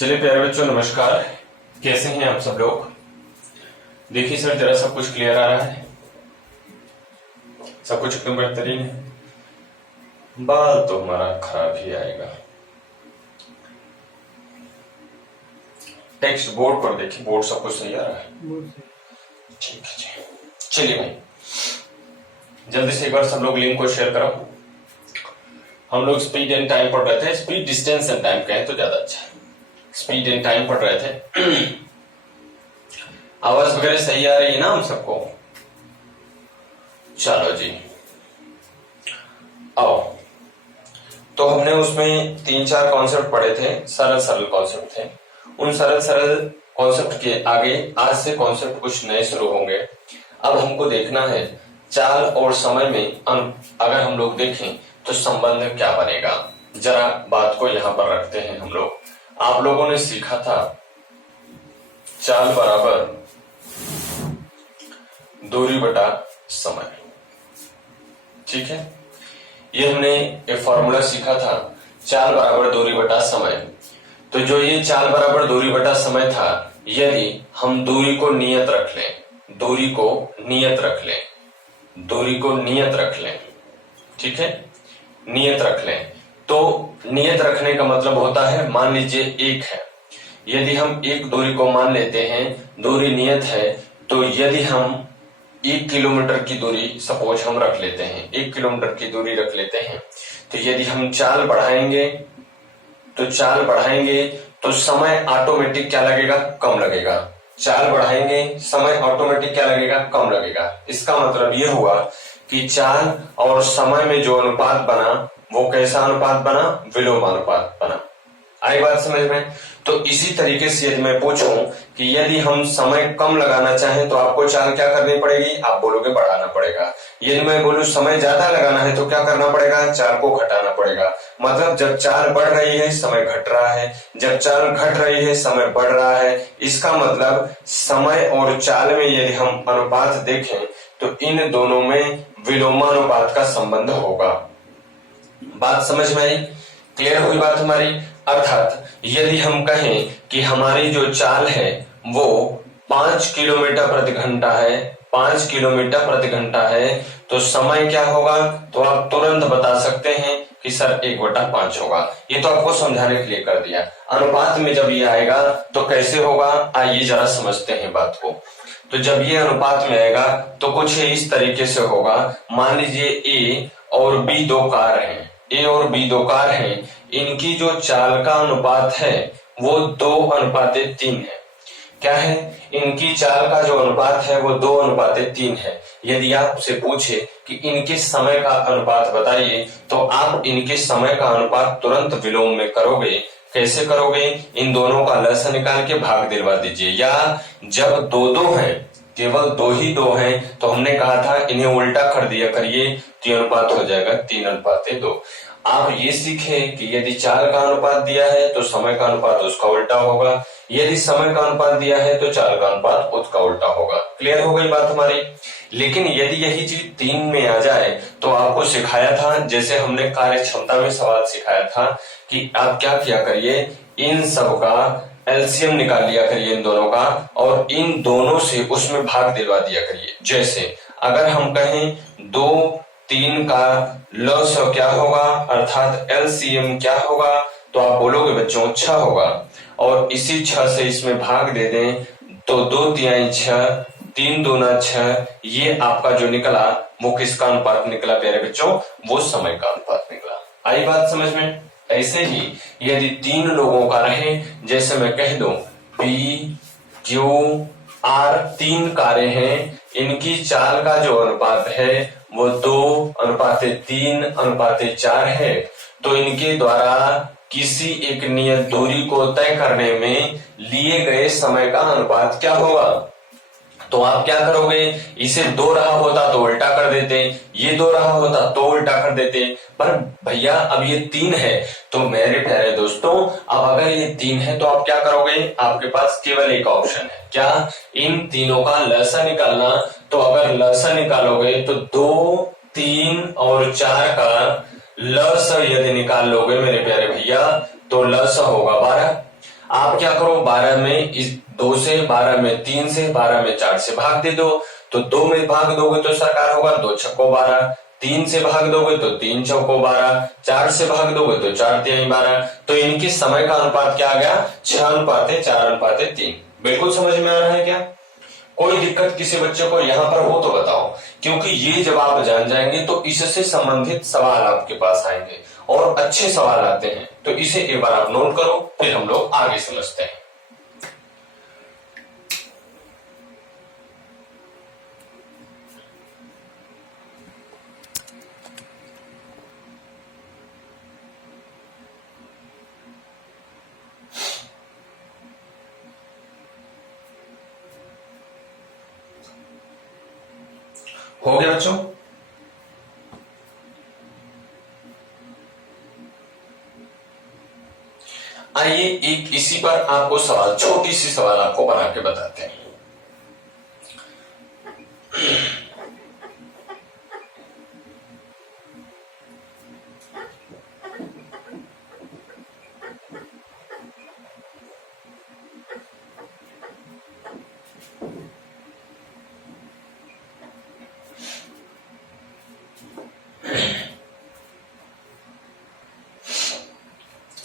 चलिए प्यारे बच्चों, नमस्कार। कैसे हैं आप सब लोग? देखिए सर, जरा सब कुछ क्लियर आ रहा है? सब कुछ एकदम बेहतरीन है। बाल तो हमारा खराब ही आएगा। टेक्स्ट बोर्ड पर देखिए, बोर्ड सब कुछ सही आ रहा है? ठीक है जी। चलिए भाई, जल्दी से एक बार सब लोग लिंक को शेयर करो। हम लोग स्पीड एंड टाइम पढ़ रहे थे। स्पीड, डिस्टेंस एंड टाइम कहें तो ज्यादा अच्छा है। स्पीड एंड टाइम पढ़ रहे थे। आवाज वगैरह सही आ रही है ना हम सबको? चलो जी, आओ। तो हमने उसमें 3-4 कॉन्सेप्ट पढ़े थे, सरल सरल कॉन्सेप्ट थे। उन सरल सरल कॉन्सेप्ट के आगे आज से कॉन्सेप्ट कुछ नए शुरू होंगे। अब हमको देखना है चाल और समय में अगर हम लोग देखें तो संबंध क्या बनेगा। जरा बात को यहां पर रखते हैं हम लोग। आप लोगों ने सीखा था चाल बराबर दूरी बटा समय, ठीक है? ये हमने एक फॉर्मूला सीखा था, चाल बराबर दूरी बटा समय। तो जो ये चाल बराबर दूरी बटा समय था, यदि हम दूरी को नियत रख लें, दूरी को नियत रख लें, दूरी को नियत रख लें, ठीक है, नियत रख लें, तो नियत रखने का मतलब होता है, मान लीजिए 1 है। यदि हम एक दूरी को मान लेते हैं, दूरी नियत है, तो यदि हम 1 किलोमीटर की दूरी सपोज हम रख लेते हैं, 1 किलोमीटर की दूरी रख लेते हैं, तो यदि हम चाल बढ़ाएंगे तो समय ऑटोमेटिक क्या लगेगा? कम लगेगा। चाल बढ़ाएंगे, समय ऑटोमेटिक क्या लगेगा? कम लगेगा। इसका मतलब ये हुआ कि चाल और समय में जो अनुपात बना वो कैसा अनुपात बना? विलोमानुपात बना। आई बात समझ में? तो इसी तरीके से यदि मैं पूछूं कि यदि हम समय कम लगाना चाहें तो आपको चाल क्या करनी पड़ेगी? आप बोलोगे बढ़ाना पड़ेगा। यदि मैं बोलूं समय ज्यादा लगाना है तो क्या करना पड़ेगा? चाल को घटाना पड़ेगा। मतलब जब चाल बढ़ रही है समय घट रहा है, जब चाल घट रही है समय बढ़ रहा है। इसका मतलब समय और चाल में यदि हम अनुपात देखें तो इन दोनों में विलोमानुपात का संबंध होगा। बात समझ में आई? क्लियर हुई बात हमारी? अर्थात यदि हम कहें कि हमारी जो चाल है वो 5 किलोमीटर प्रति घंटा है, 5 किलोमीटर प्रति घंटा है, तो समय क्या होगा? तो आप तुरंत बता सकते हैं कि सर 1/5 होगा। ये तो आपको समझाने के लिए कर दिया। अनुपात में जब ये आएगा तो कैसे होगा, आइए जरा समझते हैं बात को। तो जब ये अनुपात में आएगा तो कुछ इस तरीके से होगा। मान लीजिए ए और बी दो कार हैं, ए और बी दो कार हैं, इनकी जो चाल का अनुपात है वो 2:3 है। क्या है? इनकी चाल का जो अनुपात है वो 2:3 है। यदि आपसे पूछे कि इनके समय का अनुपात बताइए तो आप इनके समय का अनुपात तुरंत विलोम में करोगे। कैसे करोगे? इन दोनों का लसा निकाल के भाग दिलवा दीजिए, या जब 2-2 हैं, केवल 2 ही 2 हैं, तो हमने कहा था इन्हें उल्टा कर दिया करिए, तो अनुपात हो जाएगा 3:2। आप ये सीखे कि यदि चाल का अनुपात दिया है तो समय का अनुपात उसका उल्टा होगा, यदि समय का अनुपात दिया है तो चाल का अनुपात उसका उल्टा होगा। क्लियर हो गई बात हमारी? लेकिन यदि यही चीज 3 में आ जाए तो आपको सिखाया था, जैसे हमने कार्य क्षमता में सवाल सिखाया था, कि आप क्या किया करिए, इन सब का एलसीएम निकाल लिया करिए इन दोनों का, और इन दोनों से उसमें भाग दिलवा दिया करिए। जैसे अगर हम कहें 2-3 का लॉग क्या होगा, अर्थात एलसीएम क्या होगा, तो आप बोलोगे बच्चों 6 होगा, और इसी 6 से इसमें भाग दे दें तो 2-3 6, 3-2 6, ये आपका जो निकला वो किसका अनुपात निकला प्यारे बच्चों? वो समय का अनुपात निकला। आई बात समझ में? ऐसे ही यदि 3 लोगों का रहे, जैसे मैं कह दूं पी क्यू आर, 3 कारें हैं, इनकी चाल का जो अनुपात है वो 2:3:4 है, तो इनके द्वारा किसी एक नियत दूरी को तय करने में लिए गए समय का अनुपात क्या होगा? तो आप क्या करोगे? इसे 2 रहा होता तो उल्टा कर देते, ये 2 रहा होता तो उल्टा कर देते, पर भैया अब ये 3 है। तो मेरे प्यारे दोस्तों, अब अगर ये 3 है तो आप क्या करोगे? आपके पास केवल एक ऑप्शन है, क्या? इन तीनों का लसा निकालना। तो अगर लसा निकालोगे तो 2, 3 और 4 का लसा यदि निकाल लोगे मेरे प्यारे भैया तो लसा होगा 12। आप क्या करो, 12 में इस 2 से, 12 में 3 से, 12 में 4 से भाग दे दो। तो 2 में भाग दोगे तो सरकार होगा 2 छक्को 12, 3 से भाग दोगे तो 3 चौको 12, 4 से भाग दोगे तो 4 तिहाई 12। तो इनके समय का अनुपात क्या आ गया, 6:4:3। बिल्कुल समझ में आ रहा है क्या? कोई दिक्कत किसी बच्चे को यहां पर हो तो बताओ, क्योंकि ये जब आप जान जाएंगे तो इससे संबंधित सवाल आपके पास आएंगे और अच्छे सवाल आते हैं। तो इसे एक बार आप नोट करो, फिर हम लोग आगे समझते हैं। हो गया बच्चों? आइए एक इसी पर आपको सवाल, छोटी सी सवाल आपको बना के बताते हैं।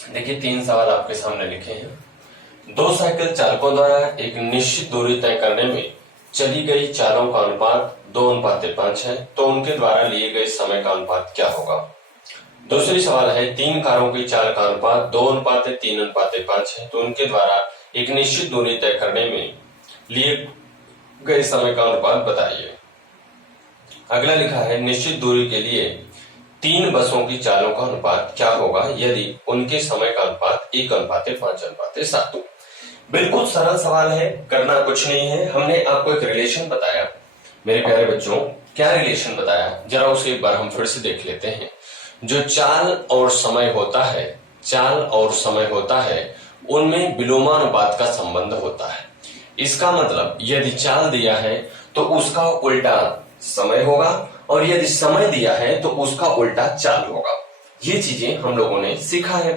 देखिए 3 सवाल आपके सामने लिखे हैं। 2 साइकिल चालकों द्वारा एक निश्चित दूरी तय करने में चली गई चालों का अनुपात 2:5 है, तो उनके द्वारा लिए गए समय का अनुपात क्या होगा? दूसरी सवाल है 3 कारों की चाल का अनुपात 2:3:5 है, तो उनके द्वारा एक निश्चित दूरी तय करने में लिए गए समय का अनुपात बताइए। अगला लिखा है निश्चित दूरी के लिए 3 बसों की चालों का अनुपात क्या होगा यदि उनके समय का अनुपात 1:5:7। बिल्कुल सरल सवाल है, करना कुछ नहीं है। हमने आपको एक रिलेशन बताया मेरे प्यारे बच्चों। क्या रिलेशन बताया, जरा उसे एक बार हम फिर से देख लेते हैं। जो चाल और समय होता है, चाल और समय होता है, उनमें विलोमानुपात का संबंध होता है। इसका मतलब यदि चाल दिया है तो उसका उल्टा समय होगा, और यदि समय दिया है तो उसका उल्टा चाल होगा। ये चीजें हम लोगों ने सीखा है।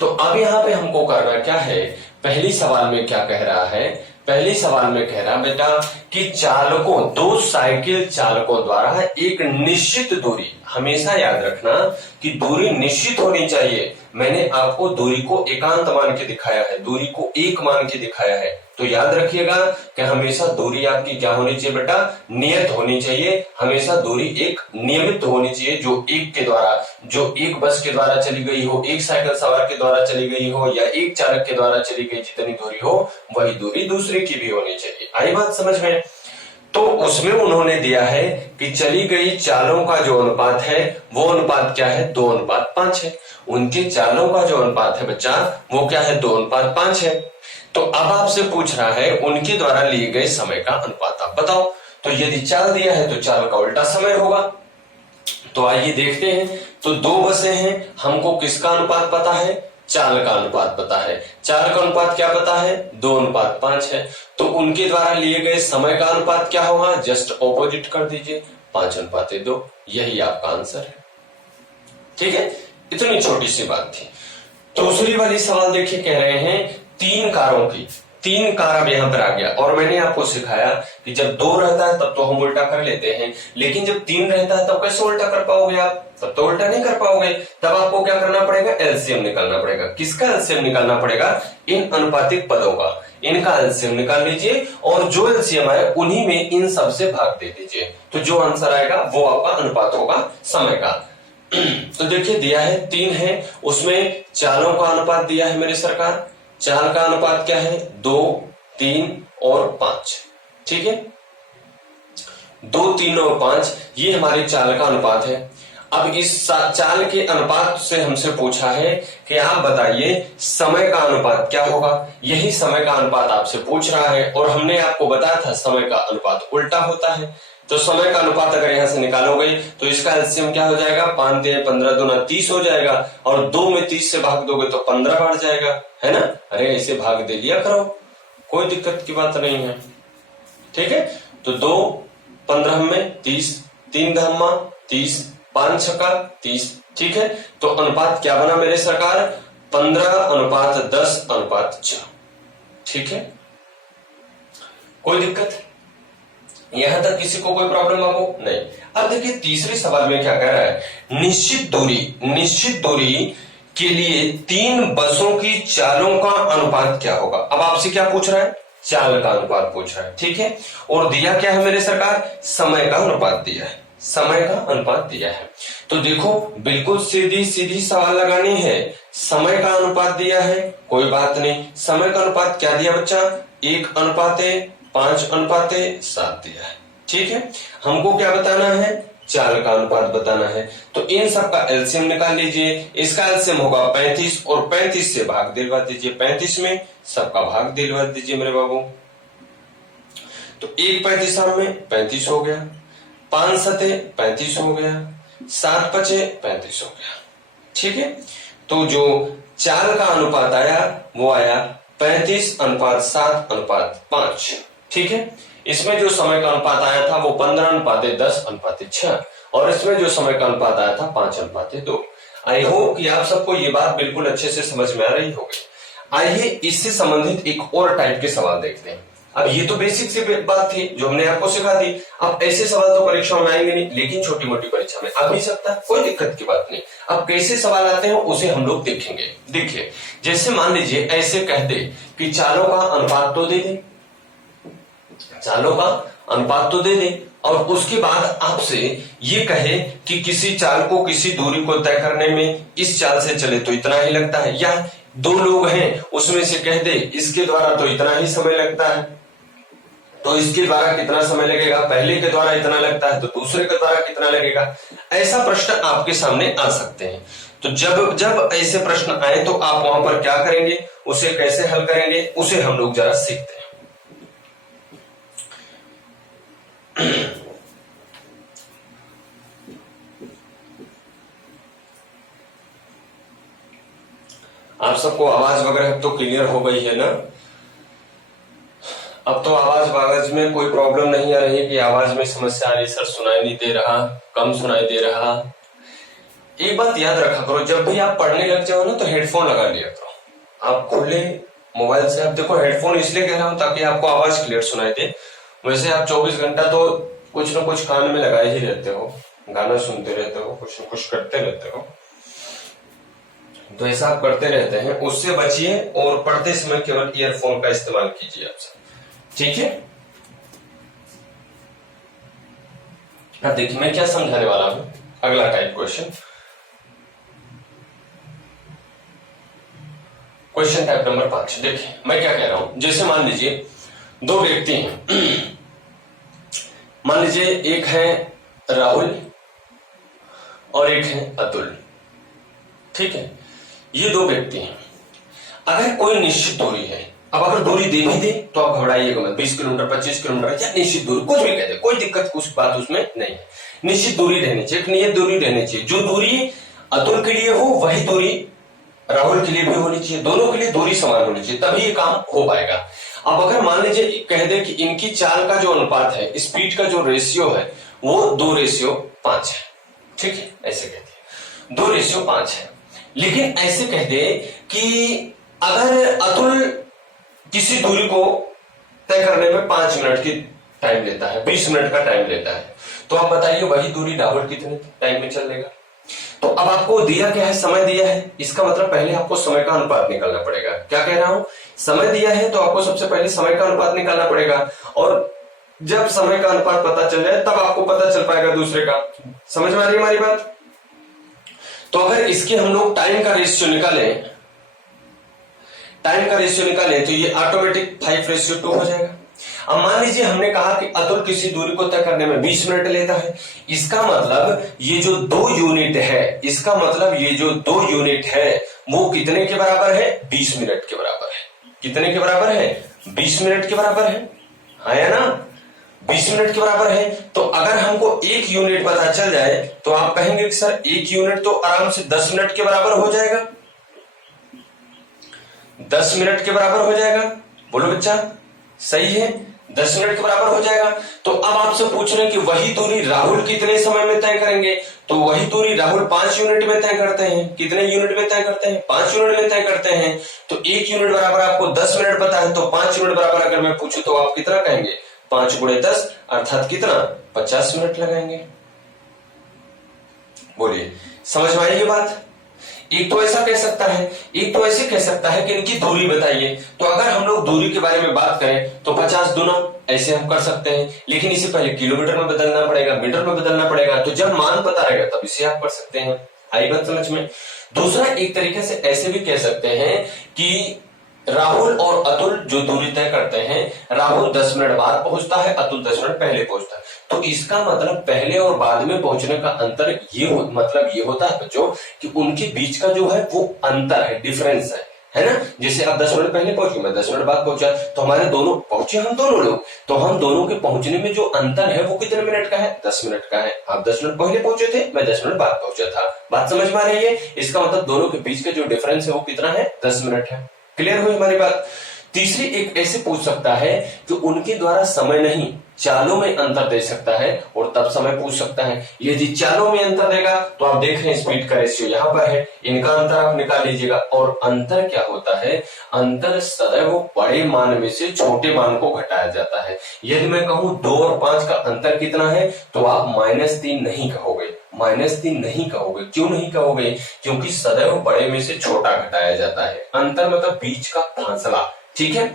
तो अब यहाँ पे हमको करना क्या है, पहली सवाल में क्या कह रहा है, पहली सवाल में कह रहा बेटा कि चालकों, 2 साइकिल चालकों द्वारा एक निश्चित दूरी, हमेशा याद रखना कि दूरी निश्चित होनी चाहिए। मैंने आपको दूरी को एकांत मान के दिखाया है, दूरी को 1 मान के दिखाया है। तो याद रखिएगा कि हमेशा दूरी आपकी क्या होनी चाहिए बेटा, नियत होनी चाहिए। हमेशा दूरी एक नियमित होनी चाहिए, जो एक के द्वारा, जो एक बस के द्वारा चली गई हो, एक साइकिल सवार के द्वारा चली गई हो, या एक चालक के द्वारा चली गई जितनी दूरी हो, वही दूरी दूसरे की भी होनी चाहिए। आई बात समझ में? तो उसमें उन्होंने दिया है कि चली गई चालों का जो अनुपात है वो अनुपात क्या है, 2:5 है। उनके चालों का जो अनुपात है बच्चा वो क्या है, 2:5 है। तो अब आपसे पूछ रहा है उनके द्वारा लिए गए समय का अनुपात आप बताओ। तो यदि चाल दिया है तो चाल का उल्टा समय होगा। तो आइए देखते हैं। तो 2 बसें हैं, हमको किसका अनुपात पता है, चाल का अनुपात पता है। चाल का अनुपात क्या पता है, 2:5 है। तो उनके द्वारा लिए गए समय का अनुपात क्या होगा, जस्ट ऑपोजिट कर दीजिए, 5:2। यही आपका आंसर है। ठीक है, इतनी छोटी सी बात थी। दूसरी वाली सवाल देखिए, कह रहे हैं 3 कारों की, 3 कार अब यहां पर आ गया। और मैंने आपको सिखाया कि जब 2 रहता है तब तो हम उल्टा कर लेते हैं, लेकिन जब 3 रहता है तब कैसे उल्टा कर पाओगे आप, तब तो उल्टा नहीं कर पाओगे। तब आपको क्या करना पड़ेगा, एलसीएम निकालना पड़ेगा। किसका एलसीएम निकालना पड़ेगा, इन अनुपातिक पदों का। इनका एलसीएम निकाल लीजिए और जो एलसीएम आए उन्हीं में इन सब से भाग दे दीजिए। तो जो आंसर आएगा वो आपका अनुपात होगा समय का। तो देखिए दिया है 3 है, उसमें चालों का अनुपात दिया है मेरे सरकार। चाल का अनुपात क्या है, 2, 3 और 5। ठीक है, 2, 3 और 5 ये हमारे चाल का अनुपात है। अब इस चाल के अनुपात से हमसे पूछा है कि आप बताइए समय का अनुपात क्या होगा। यही समय का अनुपात आपसे पूछ रहा है, और हमने आपको बताया था समय का अनुपात उल्टा होता है। तो समय का अनुपात अगर यहां से निकालोगे तो इसका एलसीएम क्या हो जाएगा, 5 × 15 = 30 हो जाएगा, और 2 में 30 से भाग दोगे तो 15 बढ़ जाएगा, है ना। अरे ऐसे भाग दे लिया करो, कोई दिक्कत की बात नहीं है। ठीक है, तो 2 15 में 30, 3 × 30, 5 × 30। ठीक है, तो अनुपात क्या बना मेरे सरकार, 15:10:4। ठीक है, कोई दिक्कत है? यहां तक किसी को कोई प्रॉब्लम आपको नहीं। अब देखिए तीसरे सवाल में क्या कह रहा है, निश्चित दूरी के लिए 3 बसों की चालों का अनुपात क्या होगा। अब आपसे क्या पूछ रहा है, चाल का अनुपात पूछ रहा है। ठीक है, और दिया क्या है मेरे सरकार, समय का अनुपात दिया है, समय का अनुपात दिया है। तो देखो बिल्कुल सीधी सवाल लगानी है, समय का अनुपात दिया है, कोई बात नहीं। समय का अनुपात क्या दिया बच्चा, 1:5:7 दिया है। ठीक है, हमको क्या बताना है, चाल का अनुपात बताना है। तो इन सब का एलसीएम निकाल लीजिए। इसका एलसीएम होगा 35 और 35 से भाग दिलवा दीजिए, 35 में सबका भाग दिलवा दीजिए मेरे बाबू। तो 1:35 में 35 हो गया, 5×7 35 हो गया, 7×5 35 हो गया। ठीक है, तो जो चाल का अनुपात आया वो आया 35:7:5। ठीक है, इसमें जो समय का अनुपात आया था वो 15:10:6 और इसमें जो समय का अनुपात आया था 5:2। आई होप कि आप सबको ये बात बिल्कुल अच्छे से समझ में आ रही होगी। आइए इससे संबंधित एक और टाइप के सवाल देखते हैं। अब ये तो बेसिक सी बात थी जो हमने आपको सिखा दी। अब ऐसे सवाल तो परीक्षा में आएंगे नहीं, लेकिन छोटी मोटी परीक्षा में आ भी सकता है, कोई दिक्कत की बात नहीं। अब कैसे सवाल आते हैं उसे हम लोग देखेंगे। देखिए जैसे मान लीजिए ऐसे कहते कि चालों का अनुपात तो दे दे, चालों का अनुपात तो दे दे, और उसके बाद आपसे ये कहे कि किसी चाल को किसी दूरी को तय करने में इस चाल से चले तो इतना ही लगता है, या 2 लोग हैं उसमें से कह दे इसके द्वारा तो इतना ही समय लगता है, तो इसके द्वारा कितना समय लगेगा, पहले के द्वारा इतना लगता है तो दूसरे के द्वारा कितना लगेगा। ऐसा प्रश्न आपके सामने आ सकते हैं। तो जब ऐसे प्रश्न आए तो आप वहां पर क्या करेंगे, उसे कैसे हल करेंगे, उसे हम लोग जरा सीखते हैं। आप सबको आवाज वगैरह तो क्लियर हो गई है ना। अब तो आवाज में कोई प्रॉब्लम नहीं आ रही है कि आवाज में समस्या आ रही, सर सुनाई नहीं दे रहा, कम सुनाई दे रहा। एक बात याद रखा करो, जब भी आप पढ़ने लग जाओ ना तो हेडफोन लगा लिया करो। आप खुले मोबाइल से, आप देखो हेडफोन इसलिए कह रहा हूं ताकि आपको आवाज क्लियर सुनाई दे। वैसे आप 24 घंटा तो कुछ न कुछ कान में लगाए ही रहते हो, गाना सुनते रहते हो, कुछ न कुछ करते रहते हो, तो ऐसा आप करते रहते हैं, उससे बचिए और पढ़ते समय केवल ईयरफोन का इस्तेमाल कीजिए आप सब। ठीक है, अब देखिए मैं क्या समझाने वाला हूं। अगला टाइप क्वेश्चन टाइप नंबर 5। देखिए मैं क्या कह रहा हूं, जैसे मान लीजिए 2 व्यक्ति हैं। मान लीजिए एक है राहुल और एक है अतुल। ठीक है, ये 2 व्यक्ति हैं। अगर कोई निश्चित दूरी है, अब अगर दूरी दे भी दे तो आप घबराइएगा मत, 20 किलोमीटर 25 किलोमीटर या निश्चित दूरी कुछ भी कह दे, कोई दिक्कत कुछ बात उसमें नहीं है। निश्चित दूरी रहनी चाहिए, एक नियत दूरी रहनी चाहिए। जो दूरी अतुल के लिए हो वही दूरी राहुल के लिए भी होनी चाहिए, दोनों के लिए दूरी समान होनी चाहिए, तभी ये काम हो पाएगा। अब अगर मान लीजिए कह दे कि इनकी चाल का जो अनुपात है, स्पीड का जो रेशियो है वो 2:5 है। ठीक है, ऐसे कहते हैं 2:5 है। लेकिन ऐसे कह दे कि अगर अतुल किसी दूरी को तय करने में 5 मिनट की टाइम लेता है, 20 मिनट का टाइम लेता है, तो आप बताइए वही दूरी राहुल कितने टाइम में चल लेगा। तो अब आपको दिया क्या है, समय दिया है, इसका मतलब पहले आपको समय का अनुपात निकालना पड़ेगा। क्या कह रहा हूं, समय दिया है तो आपको सबसे पहले समय का अनुपात निकालना पड़ेगा, और जब समय का अनुपात पता चल जाए तब आपको पता चल पाएगा दूसरे का। समझ में आ रही है हमारी बात। तो अगर इसके हम लोग टाइम का रेशियो निकालें, तो ये ऑटोमेटिक 5:2 हो जाएगा। अब मान लीजिए हमने कहा कि अतुल किसी दूरी को तय करने में 20 मिनट लेता है, इसका मतलब ये जो 2 यूनिट है, इसका मतलब ये जो 2 यूनिट है वो कितने के बराबर है, 20 मिनट के बराबर है। कितने के बराबर है, 20 मिनट के बराबर है, आया ना, 20 मिनट के बराबर है। तो अगर हमको 1 यूनिट पता चल जाए तो आप कहेंगे कि सर 1 यूनिट तो आराम से 10 मिनट के बराबर हो जाएगा, 10 मिनट के बराबर हो जाएगा। बोलो बच्चा, सही है, 10 मिनट के बराबर हो जाएगा। तो अब आपसे पूछ रहे हैं कि वही दूरी राहुल कितने समय में तय करेंगे, तो वही दूरी राहुल 5 यूनिट में तय करते हैं। कितने यूनिट में तय करते हैं? 5 यूनिट में तय करते हैं। तो 1 यूनिट बराबर आपको 10 मिनट पता है, तो 5 यूनिट बराबर अगर मैं पूछूं तो आप कितना कहेंगे? 5 गुणे 10 अर्थात कितना? 50 मिनट लगाएंगे। बोलिए, समझ में आई ये बात? एक तो ऐसा कह सकता है, एक तो ऐसे कह सकता है कि इनकी दूरी बताइए। तो अगर हम लोग दूरी के बारे में बात करें तो 50 गुना ऐसे हम कर सकते हैं, लेकिन इसे पहले किलोमीटर में बदलना पड़ेगा, मीटर में बदलना पड़ेगा। तो जब मान पता रहेगा तब इसे आप कर सकते हैं। आई बात समझ में? दूसरा एक तरीके से ऐसे भी कह सकते हैं कि राहुल और अतुल जो दूरी तय करते हैं, राहुल 10 मिनट बाद पहुंचता है, अतुल 10 मिनट पहले पहुंचता है। तो इसका मतलब पहले और बाद में पहुंचने का अंतर मतलब ये होता है बच्चों कि उनके बीच का जो है वो अंतर है, डिफरेंस है ना? जैसे आप 10 मिनट पहले पहुंचे, मैं 10 मिनट बाद पहुंचा, तो हमारे दोनों पहुंचे, हम दोनों लोग, तो हम दोनों के पहुंचने में जो अंतर है वो कितने मिनट का है? 10 मिनट का है। आप 10 मिनट पहले पहुंचे थे, मैं 10 मिनट बाद पहुंचा था। बात समझ में आ रही है? इसका मतलब दोनों के बीच का जो डिफरेंस है वो कितना है? 10 मिनट है। क्लियर हुई हमारी बात? तीसरी एक ऐसे पूछ सकता है कि उनके द्वारा समय नहीं, चालों में अंतर दे सकता है और तब समय पूछ सकता है। यदि चालों में अंतर देगा तो आप देख रहे हैं स्पीड का रेशियो यहां पर है, इनका अंतर आप निकाल लीजिएगा। और अंतर क्या होता है? अंतर सदैव बड़े मान में से छोटे मान को घटाया जाता है। यदि मैं कहूं 2 और 5 का अंतर कितना है, तो आप -3 नहीं कहोगे, -3 नहीं कहोगे। क्यों नहीं कहोगे? क्योंकि सदैव बड़े में से छोटा घटाया जाता है। अंतर मतलब बीच का फासला, ठीक है।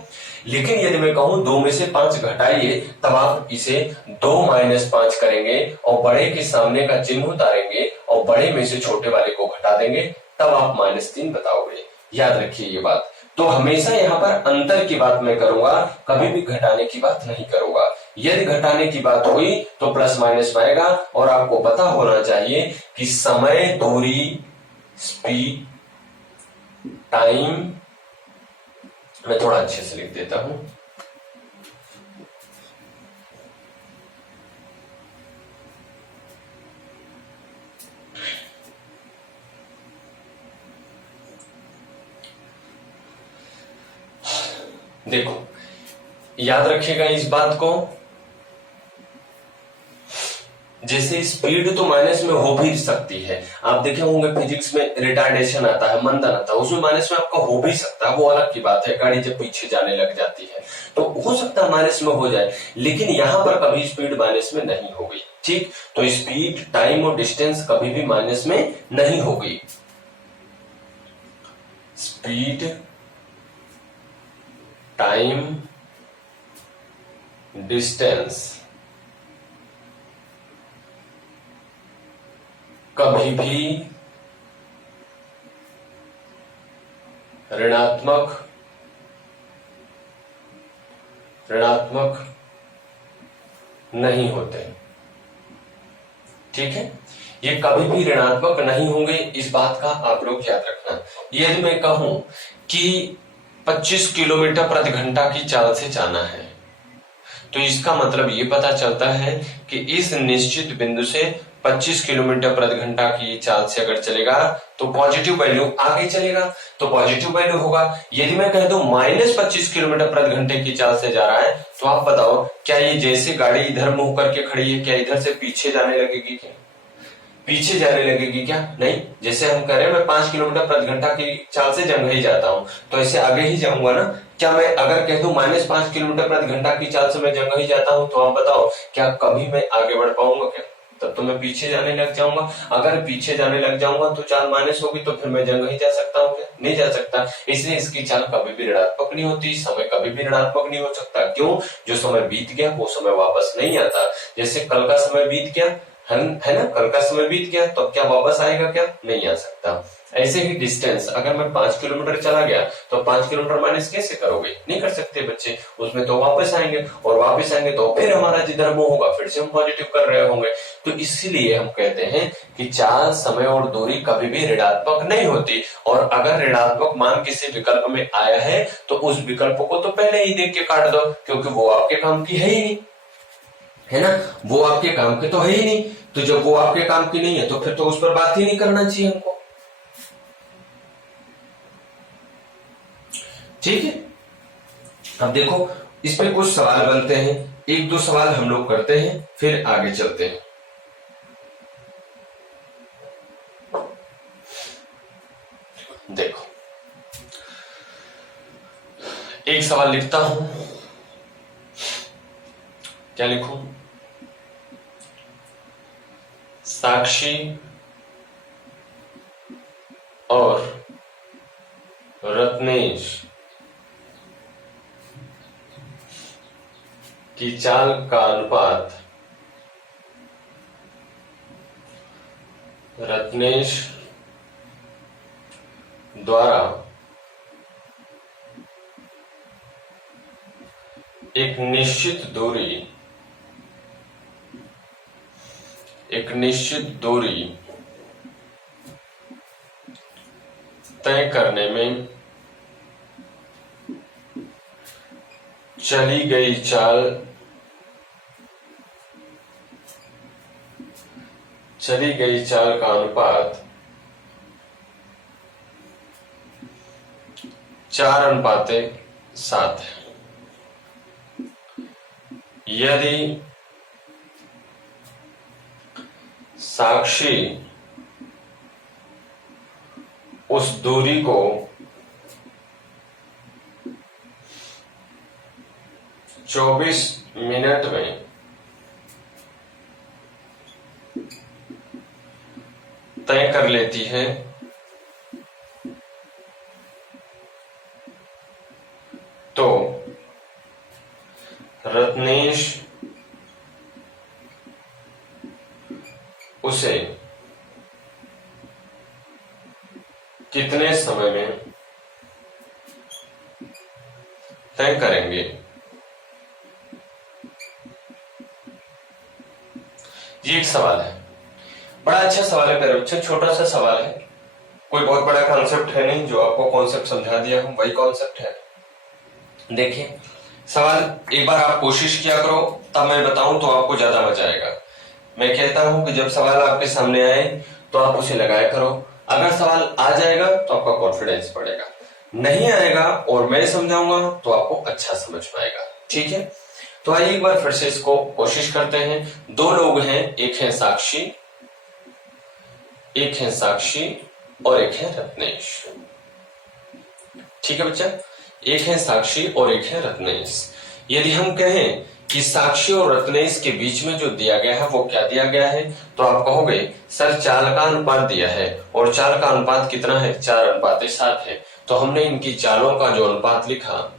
लेकिन यदि मैं कहूं 2 में से 5 घटाइए, तब आप इसे 2 - 5 करेंगे और बड़े के सामने का चिन्ह उतारेंगे और बड़े में से छोटे वाले को घटा देंगे, तब आप -3 बताओगे। याद रखिए ये बात। तो हमेशा यहाँ पर अंतर की बात मैं करूंगा, कभी भी घटाने की बात नहीं करूंगा। यदि घटाने की बात हुई तो प्लस माइनस आएगा। और आपको पता होना चाहिए कि समय, दूरी, स्पीड, टाइम, मैं थोड़ा अच्छे से लिख देता हूं। देखो, याद रखिएगा इस बात को। जैसे स्पीड तो माइनस में हो भी सकती है, आप देखे होंगे फिजिक्स में रिटार्डेशन आता है, मंदन आता है, उसमें माइनस में आपका हो भी सकता है, वो अलग की बात है। गाड़ी जब पीछे जाने लग जाती है तो हो सकता है माइनस में हो जाए, लेकिन यहां पर कभी स्पीड माइनस में नहीं होगी। ठीक, तो स्पीड, टाइम और डिस्टेंस कभी भी माइनस में नहीं होगी। स्पीड, टाइम, डिस्टेंस कभी भी ऋणात्मक नहीं होते। ठीक है, ये कभी भी ऋणात्मक नहीं होंगे, इस बात का आप लोग याद रखना। यदि मैं कहूं कि 25 किलोमीटर प्रति घंटा की चाल से जाना है, तो इसका मतलब ये पता चलता है कि इस निश्चित बिंदु से 25 किलोमीटर प्रति घंटा की चाल से अगर चलेगा तो पॉजिटिव वैल्यू आगे चलेगा, तो पॉजिटिव वैल्यू होगा। यदि मैं कह दूं -25 किलोमीटर प्रति घंटे की चाल से जा रहा है, तो आप बताओ क्या ये जैसे गाड़ी इधर मुंह करके खड़ी है, क्या इधर से पीछे जाने लगेगी? क्या पीछे जाने लगेगी? क्या नहीं। जैसे हम कह रहे हैं मैं 5 किलोमीटर प्रति घंटा की चाल से जंघई जाता हूं, तो ऐसे आगे ही जाऊंगा ना। क्या मैं अगर कह दूं -5 किलोमीटर प्रति घंटा की चाल से मैं जंघई जाता हूं, तो आप बताओ क्या कभी मैं आगे बढ़ पाऊंगा? क्या तब तो मैं पीछे जाने लग जाऊंगा। अगर पीछे जाने लग जाऊंगा तो चाल माइनस होगी, तो फिर मैं जंघई जा सकता हूँ? क्या नहीं जा सकता। इसलिए इसकी चाल कभी भी ऋणात्मक नहीं होती, समय कभी भी ऋणात्मक नहीं हो सकता। क्यों? जो समय बीत गया वो समय वापस नहीं आता। जैसे कल का समय बीत गया है ना, कल का समय बीत गया, तो क्या वापस आएगा? क्या नहीं आ सकता। ऐसे ही डिस्टेंस, अगर मैं 5 किलोमीटर चला गया तो 5 किलोमीटर माइनस कैसे करोगे? नहीं कर सकते बच्चे, उसमें तो वापस आएंगे, और वापस आएंगे तो फिर हमारा जिधर मुंह होगा फिर से हम पॉजिटिव कर रहे होंगे। तो इसीलिए हम कहते हैं कि चाल, समय और दूरी कभी भी ऋणात्मक नहीं होती। और अगर ऋणात्मक मान किसी विकल्प में आया है तो उस विकल्प को तो पहले ही देख के काट दो, क्योंकि वो आपके काम की है ही नहीं, है ना, वो आपके काम के तो है ही नहीं। तो जब वो आपके काम की नहीं है तो फिर तो उस पर बात ही नहीं करना चाहिए हमको। ठीक है, अब देखो इस पे कुछ सवाल बनते हैं, एक दो सवाल हम लोग करते हैं, फिर आगे चलते हैं। देखो, एक सवाल लिखता हूं, क्या लिखूं? साक्षी और रत्नेश की चाल का अनुपात रत्नेश द्वारा एक निश्चित दूरी तय करने में चली गई चाल का अनुपात 4:7 है। यदि साक्षी उस दूरी को 24 मिनट में तय कर लेती है तो रत्नेश उसे कितने समय में तय करेंगे? ये एक सवाल है, बड़ा अच्छा सवाल है मेरे बच्चे, छोटा सा सवाल है, कोई बहुत बड़ा कॉन्सेप्ट है नहीं, जो आपको कॉन्सेप्ट समझा दिया हूं वही कॉन्सेप्ट है। देखिए, सवाल एक बार आप कोशिश किया करो, तब मैं बताऊं तो आपको ज्यादा मजा आएगा। मैं कहता हूं कि जब सवाल आपके सामने आए तो आप उसे लगाया करो, अगर सवाल आ जाएगा तो आपका कॉन्फिडेंस बढ़ेगा, नहीं आएगा और मैं समझाऊंगा तो आपको अच्छा समझ पाएगा। ठीक है, तो आइए एक बार फिर से इसको कोशिश करते हैं। दो लोग हैं, एक है साक्षी और एक है रत्नेश। ठीक है बच्चा, एक है साक्षी और एक है रत्नेश। यदि हम कहें कि साक्षी और रत्नेश के बीच में जो दिया गया है वो क्या दिया गया है, तो आप कहोगे सर चाल का अनुपात दिया है, और चाल का अनुपात कितना है? 4:7 है। तो हमने इनकी चालों का जो अनुपात लिखा,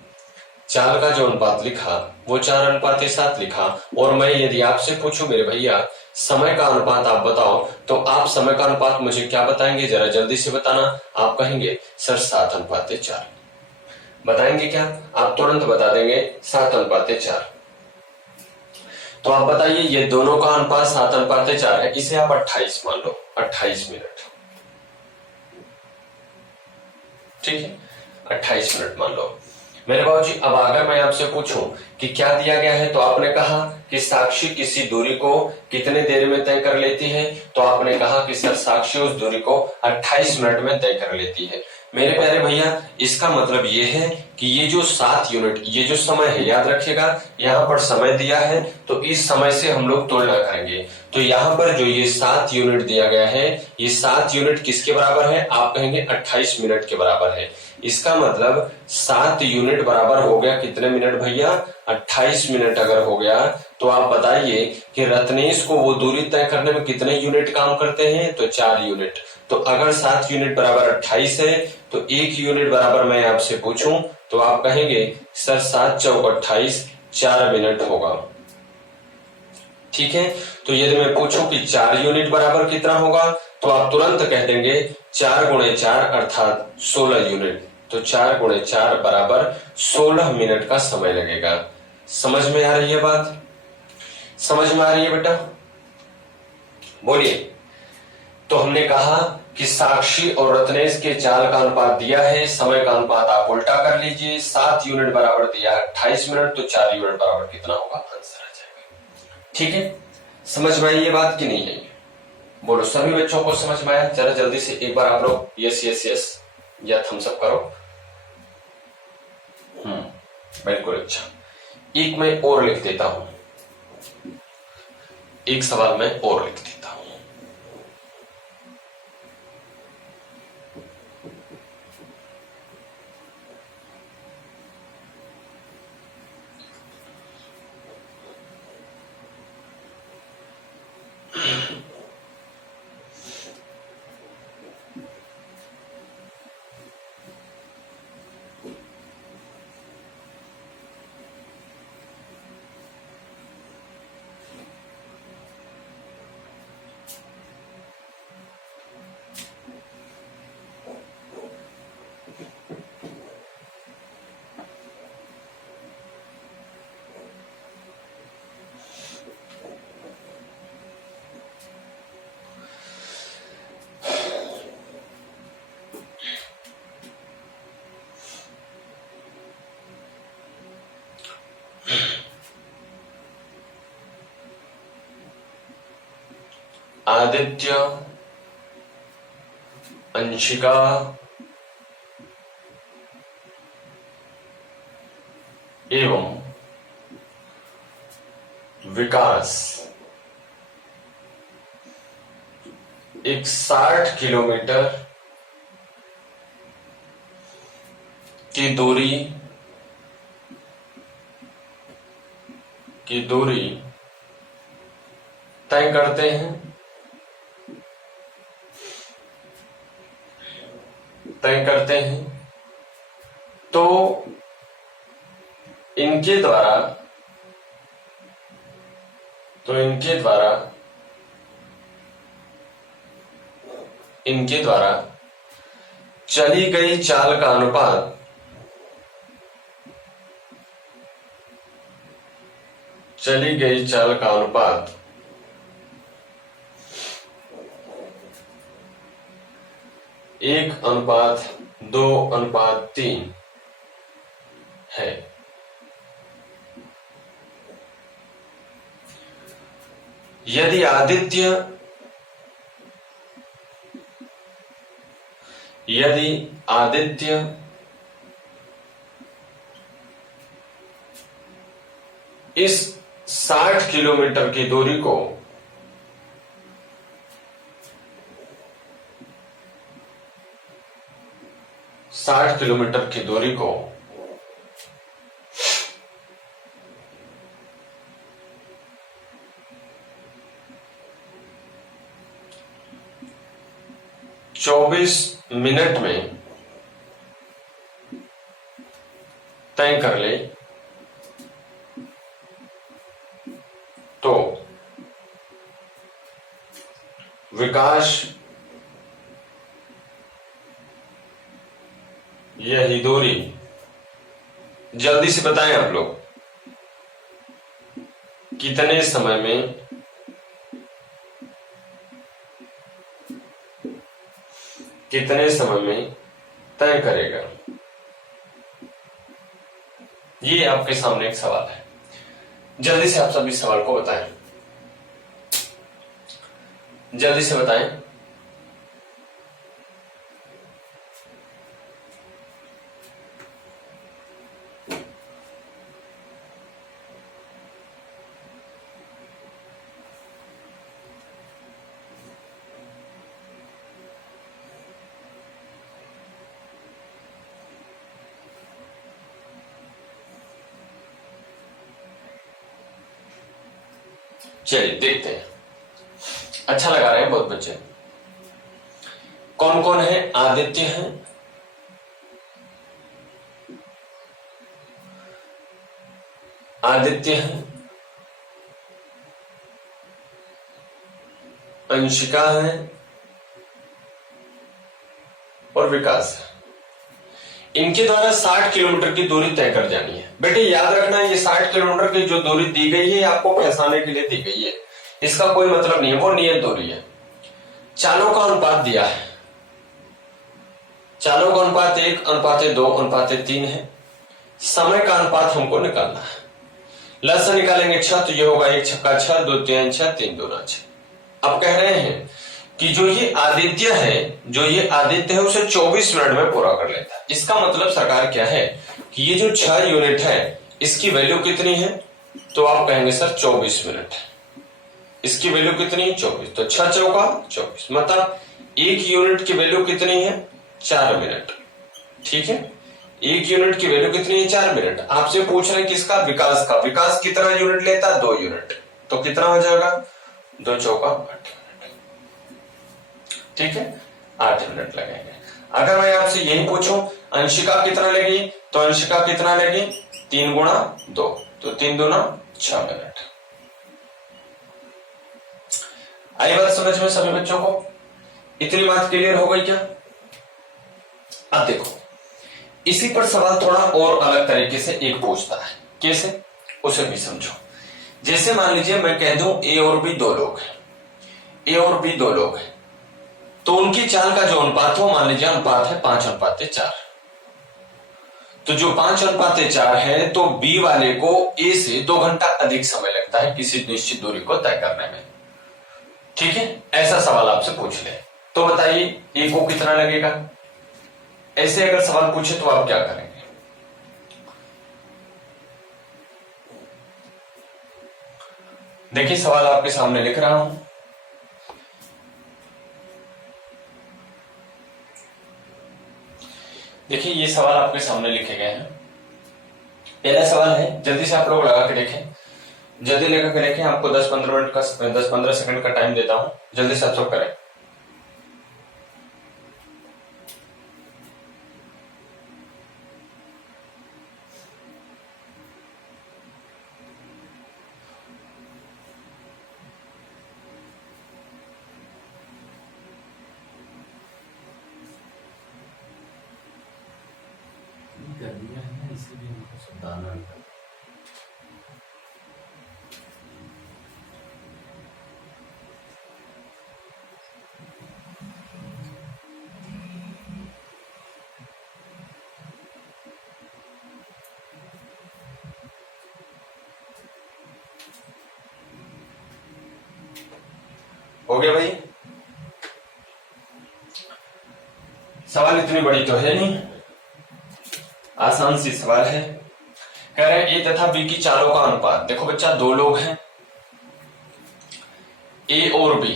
चाल का जो अनुपात लिखा वो 4:7 लिखा। और मैं यदि आपसे पूछूं मेरे भैया समय का अनुपात आप बताओ, तो आप समय का अनुपात मुझे क्या बताएंगे? जरा जल्दी से बताना। आप कहेंगे सर 7:4। बताएंगे क्या? आप तुरंत बता देंगे 7:4। तो आप बताइए, ये दोनों का अनुपात 7:4 है, इसे आप 28 मान लो, 28 मिनट। ठीक है, 28 मिनट मान लो। मेरे बाबूजी, अब अगर मैं आपसे पूछूं कि क्या दिया गया है, तो आपने कहा कि साक्षी किसी दूरी को कितने देर में तय कर लेती है, तो आपने कहा कि सर साक्षी उस दूरी को 28 मिनट में तय कर लेती है। मेरे प्यारे भैया, इसका मतलब ये है कि ये जो 7 यूनिट, ये जो समय है, याद रखिएगा यहाँ पर समय दिया है, तो इस समय से हम लोग तुलना करेंगे। तो यहाँ पर जो ये 7 यूनिट दिया गया है, ये 7 यूनिट किसके बराबर है? आप कहेंगे 28 मिनट के बराबर है। इसका मतलब 7 यूनिट बराबर हो गया कितने मिनट भैया? 28 मिनट अगर हो गया, तो आप बताइए कि रत्नेश को वो दूरी तय करने में कितने यूनिट काम करते हैं? तो 4 यूनिट। तो अगर 7 यूनिट बराबर 28 है, तो 1 यूनिट बराबर मैं आपसे पूछूं तो आप कहेंगे सर 7 चौक 28, 4 मिनट होगा। ठीक है, तो यदि मैं पूछूं कि 4 यूनिट बराबर कितना होगा, तो आप तुरंत कह देंगे 4 गुणे 4 अर्थात 16 यूनिट। तो 4 गुणे 4 बराबर 16 मिनट का समय लगेगा। समझ में आ रही है बात? समझ में आ रही है बेटा? बोलिए। तो हमने कहा कि साक्षी और रत्नेश के चाल का अनुपात दिया है, समय का अनुपात आप उल्टा कर लीजिए, 7 यूनिट बराबर दिया है 28 मिनट, तो 4 यूनिट बराबर कितना होगा? आंसर आ जाएगा। ठीक है, समझ में आई ये बात कि नहीं है? बोलो, सभी बच्चों को समझ में आया? जरा जल्दी से एक बार आप लोग यस यस यस या थम्स अप करो। बिल्कुल, अच्छा। एक मैं और लिख देता हूं, एक सवाल मैं और लिख देता हूं। आदित्य, अंशिका, एवं विकास एक 60 किलोमीटर की दूरी तय करते हैं तो इनके द्वारा चली गई चाल का अनुपात चली गई चाल का अनुपात 1:2:3 है। यदि आदित्य इस 60 किलोमीटर की दूरी को चौबीस मिनट में तय कर ले तो विकास यही दूरी, जल्दी से बताएं आप लोग, कितने समय में तय करेगा। ये आपके सामने एक सवाल है, जल्दी से आप सभी सवाल को बताएं, जल्दी से बताएं। चलिए देखते हैं, अच्छा लगा रहे हैं बहुत बच्चे। कौन कौन है? आदित्य है, अंशिका है और विकास है। इनके द्वारा 60 किलोमीटर की दूरी तय कर जानी है। बेटे याद रखना, ये 60 किलोमीटर की जो दूरी दी गई है आपको पहचानने के लिए दी गई है, इसका कोई मतलब नहीं है, वो नियत दूरी है। चालों का अनुपात दिया है, चालों का अनुपात 1:2:3 है। समय का अनुपात हमको निकालना है। लसन निकालेंगे 6, तो ये होगा 1 छक्का 6, 2 3 6, 3 दूना 6। अब कह रहे हैं कि जो ये आदित्य है उसे 24 मिनट में पूरा कर लेता है। इसका मतलब सरकार क्या है कि ये जो 6 यूनिट है इसकी वैल्यू कितनी है, तो आप कहेंगे सर 24 मिनट। इसकी वैल्यू कितनी है 24, तो 6 चौका 24, मतलब 1 यूनिट की वैल्यू कितनी है 4 मिनट। ठीक है, 1 यूनिट की वैल्यू कितनी है 4 मिनट। आपसे पूछ रहे हैं किसका, विकास का। विकास कितना यूनिट लेता है 2 यूनिट, तो कितना हो जाएगा 2 चौका 8 मिनट। ठीक है, 8 मिनट लगेंगे। अगर मैं आपसे यही पूछूं अंशिका कितना लेगी, तो अंशिका कितना लेगी 3 गुणा 2, तो 3 दूना 6 मिनट। आई बात समझ में सभी बच्चों को? इतनी बात क्लियर हो गई क्या? अब देखो इसी पर सवाल थोड़ा और अलग तरीके से एक पूछता है, कैसे, उसे भी समझो। जैसे मान लीजिए मैं कह दूं ए और बी 2 लोग हैं, ए और बी 2 लोग हैं, तो उनकी चाल का जो अनुपात हो मान लीजिए अनुपात है 5:4। तो जो 5:4 है तो बी वाले को ए से 2 घंटा अधिक समय लगता है किसी निश्चित दूरी को तय करने में। ठीक है, ऐसा सवाल आपसे पूछ ले तो बताइए ए को कितना लगेगा। ऐसे अगर सवाल पूछे तो आप क्या करेंगे? देखिए सवाल आपके सामने लिख रहा हूं। देखिए ये सवाल आपके सामने लिखे गए हैं। पहला सवाल है, जल्दी से आप लोग लगा के देखें, जल्दी लगा के देखें। आपको 10-15 मिनट का 10-15 सेकंड का टाइम देता हूं, जल्दी से आप सब करें। गर्मियां हैं ना, इसीलिए हमको सब दाना निकल। हो गया भाई? सवाल इतनी बड़ी तो है नहीं, आसान सी सवाल है। कह रहे हैं ए तथा बी की चालों का अनुपात। देखो बच्चा 2 लोग हैं ए और बी,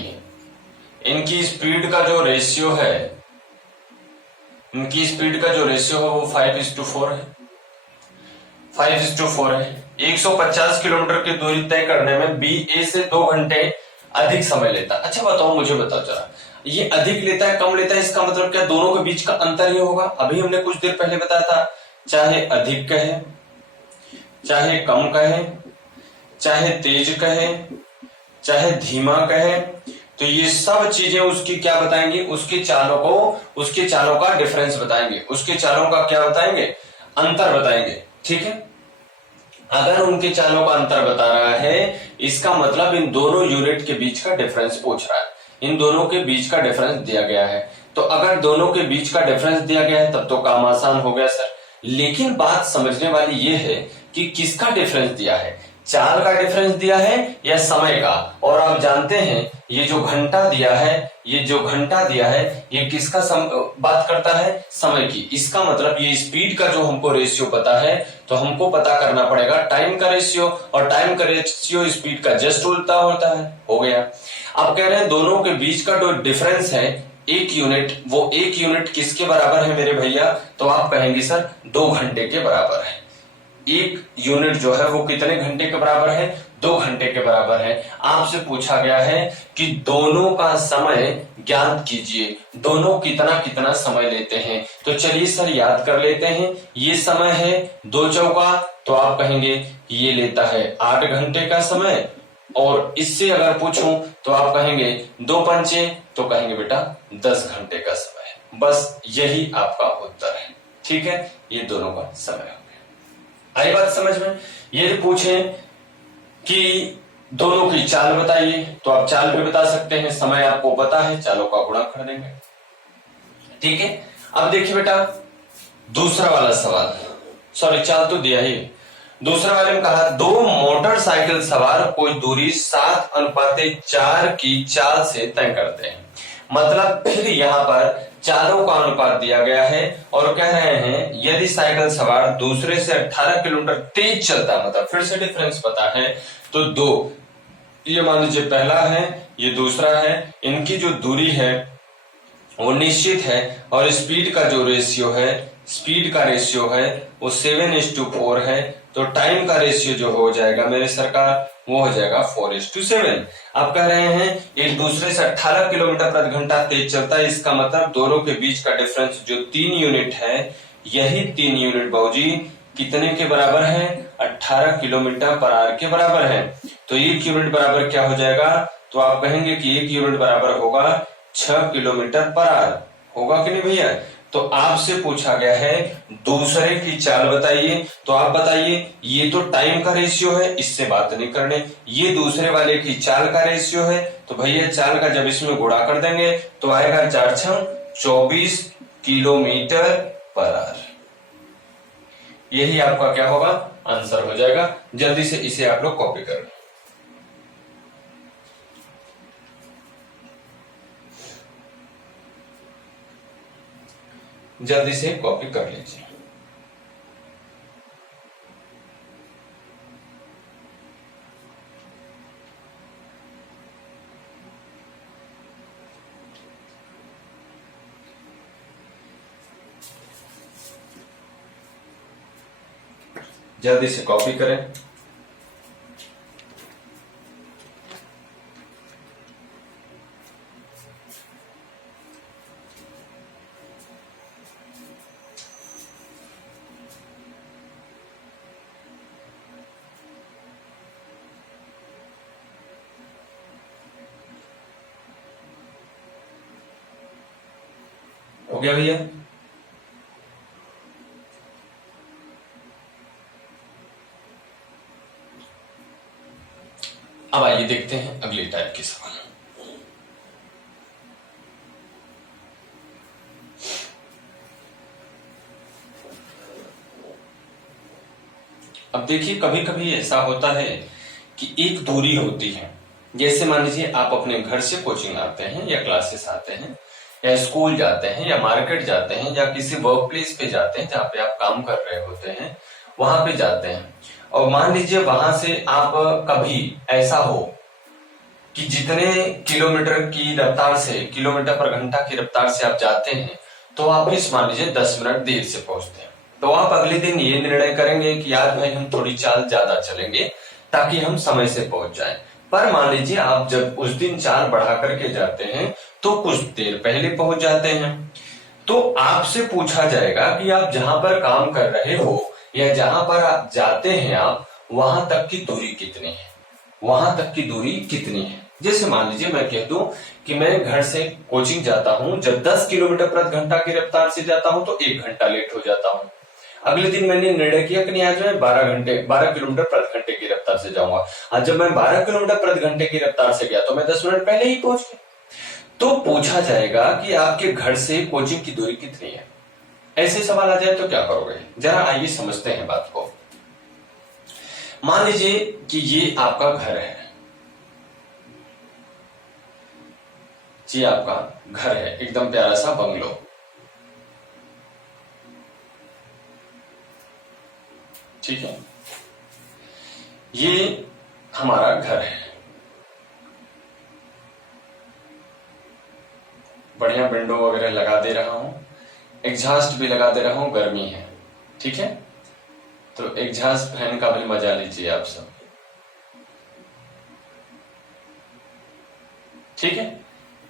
इनकी स्पीड का जो रेशियो है, इनकी स्पीड का जो रेशियो है वो 5:4 है। 5:4 है। 150 किलोमीटर की दूरी तय करने में बी ए से 2 घंटे अधिक समय लेता है। अच्छा बताओ, मुझे बताओ जरा, ये अधिक लेता है कम लेता है, इसका मतलब क्या दोनों के बीच का अंतर ही होगा? अभी हमने कुछ देर पहले बताया था, चाहे अधिक कहे, चाहे कम कहे, चाहे तेज कहे, चाहे धीमा कहे, तो ये सब चीजें उसकी क्या बताएंगी, उसकी चालों को, उसके चालों का डिफरेंस बताएंगे, उसके चालों का क्या बताएंगे, अंतर बताएंगे। ठीक है, अगर उनके चालों का अंतर बता रहा है इसका मतलब इन दोनों यूनिट के बीच का डिफरेंस पूछ रहा है, इन दोनों के बीच का डिफरेंस दिया गया है। तो अगर दोनों के बीच का डिफरेंस दिया गया है तब तो काम आसान हो गया सर। लेकिन बात समझने वाली ये है कि किसका डिफरेंस दिया है, चाल का डिफरेंस दिया है या समय का। और आप जानते हैं ये जो घंटा दिया है, ये जो घंटा दिया है ये किसका बात करता है, समय की। इसका मतलब ये स्पीड का जो हमको रेशियो पता है तो हमको पता करना पड़ेगा टाइम का रेशियो, और टाइम का रेशियो स्पीड का जस्ट उल्टा होता है। हो गया। अब कह रहे हैं दोनों के बीच का जो डिफरेंस है 1 यूनिट, वो 1 यूनिट किसके बराबर है मेरे भैया, तो आप कहेंगे सर 2 घंटे के बराबर है। 1 यूनिट जो है वो कितने घंटे के बराबर है, 2 घंटे के बराबर है। आपसे पूछा गया है कि दोनों का समय ज्ञात कीजिए, दोनों कितना कितना समय लेते हैं। तो चलिए सर याद कर लेते हैं। ये समय है 2 चौका, तो आप कहेंगे ये लेता है 8 घंटे का समय, और इससे अगर पूछूं तो आप कहेंगे 2 पंचे, तो कहेंगे बेटा 10 घंटे का समय। बस यही आपका उत्तर है। ठीक है, ये दोनों का समय हो गया। आई बात समझ में? यदि पूछे कि दोनों की चाल बताइए तो आप चाल भी बता सकते हैं, समय आपको पता है, चालों का गुणा कर देंगे। ठीक है, अब देखिए बेटा दूसरा वाला सवाल, सॉरी चाल तो दिया ही। दूसरा वाले में कहा 2 मोटरसाइकिल सवार कोई दूरी 7:4 की चाल से तय करते हैं। मतलब फिर यहां पर चारों का अनुपात दिया गया है और कह रहे हैं यदि साइकिल सवार दूसरे से 18 किलोमीटर तेज चलता, मतलब फिर से डिफरेंस पता है तो दो, ये मान लीजिए पहला है, ये दूसरा है, इनकी जो दूरी है वो निश्चित है और स्पीड का रेशियो है वो 7:4 है, तो टाइम का रेशियो जो हो जाएगा मेरे सरकार वो हो जाएगा 4:7। आप कह रहे हैं एक दूसरे से 18 किलोमीटर प्रति घंटा तेज चलता है, इसका मतलब दोनों के बीच का डिफरेंस जो 3 यूनिट है, यही 3 यूनिट बाबूजी कितने के बराबर है? 18 किलोमीटर पर आवर के बराबर है। तो 1 यूनिट बराबर क्या हो जाएगा? तो आप कहेंगे कि 1 यूनिट बराबर होगा 6 किलोमीटर पर आवर, होगा कि नहीं भैया? तो आपसे पूछा गया है दूसरे की चाल बताइए, तो आप बताइए ये तो टाइम का रेशियो है, इससे बात नहीं करने, ये दूसरे वाले की चाल का रेशियो है, तो भैया चाल का जब इसमें गुणा कर देंगे तो आएगा 4 छंग 24 किलोमीटर पर आवर। यही आपका क्या होगा? आंसर हो जाएगा। जल्दी से इसे आप लोग कॉपी कर, जल्दी से कॉपी कर लीजिए। जल्दी से कॉपी करें। हो गया भैया? अब आइए देखते हैं अगली टाइप के सवाल। अब देखिए कभी कभी ऐसा होता है कि एक दूरी होती है, जैसे मान लीजिए आप अपने घर से कोचिंग आते हैं या क्लासेस आते हैं या स्कूल जाते हैं या मार्केट जाते हैं या किसी वर्क प्लेस पे जाते हैं जहाँ पे आप काम कर रहे होते हैं, वहां पे जाते हैं और मान लीजिए वहां से आप कभी ऐसा हो कि जितने किलोमीटर की रफ्तार से, किलोमीटर पर घंटा की रफ्तार से आप जाते हैं तो आप इस मान लीजिए 10 मिनट देर से पहुंचते हैं, तो आप अगले दिन ये निर्णय करेंगे कि यार भाई हम थोड़ी चाल ज्यादा चलेंगे ताकि हम समय से पहुंच जाएं। पर मान लीजिए आप जब उस दिन चाल बढ़ा करके जाते हैं तो कुछ देर पहले पहुंच जाते हैं, तो आपसे पूछा जाएगा कि आप जहां पर काम कर रहे हो या जहां पर आप जाते हैं आप वहां तक की दूरी कितनी है, वहां तक की दूरी कितनी है। जैसे मान लीजिए मैं कह दूं कि मैं घर से कोचिंग जाता हूं, जब 10 किलोमीटर प्रति घंटा की रफ्तार से जाता हूं तो 1 घंटा लेट हो जाता हूं। अगले दिन मैंने निर्णय किया कि नहीं आज मैं 12 किलोमीटर प्रति घंटे की रफ्तार से जाऊंगा। आज जब मैं 12 किलोमीटर प्रति घंटे की रफ्तार से गया तो मैं 10 मिनट पहले ही पहुंच गया। तो पूछा जाएगा कि आपके घर से कोचिंग की दूरी कितनी है। ऐसे सवाल आ जाए तो क्या करोगे? जरा आइए समझते हैं बात को। मान लीजिए कि ये आपका घर है, ये आपका घर है, एकदम प्यारा सा बंगलो, ठीक है, ये हमारा घर है, बढ़िया विंडो वगैरह लगा दे रहा हूं, एग्जॉस्ट भी लगा दे रहा हूं, गर्मी है, ठीक है, तो एग्जॉस्ट फैन का भी मजा लीजिए आप सब, ठीक है।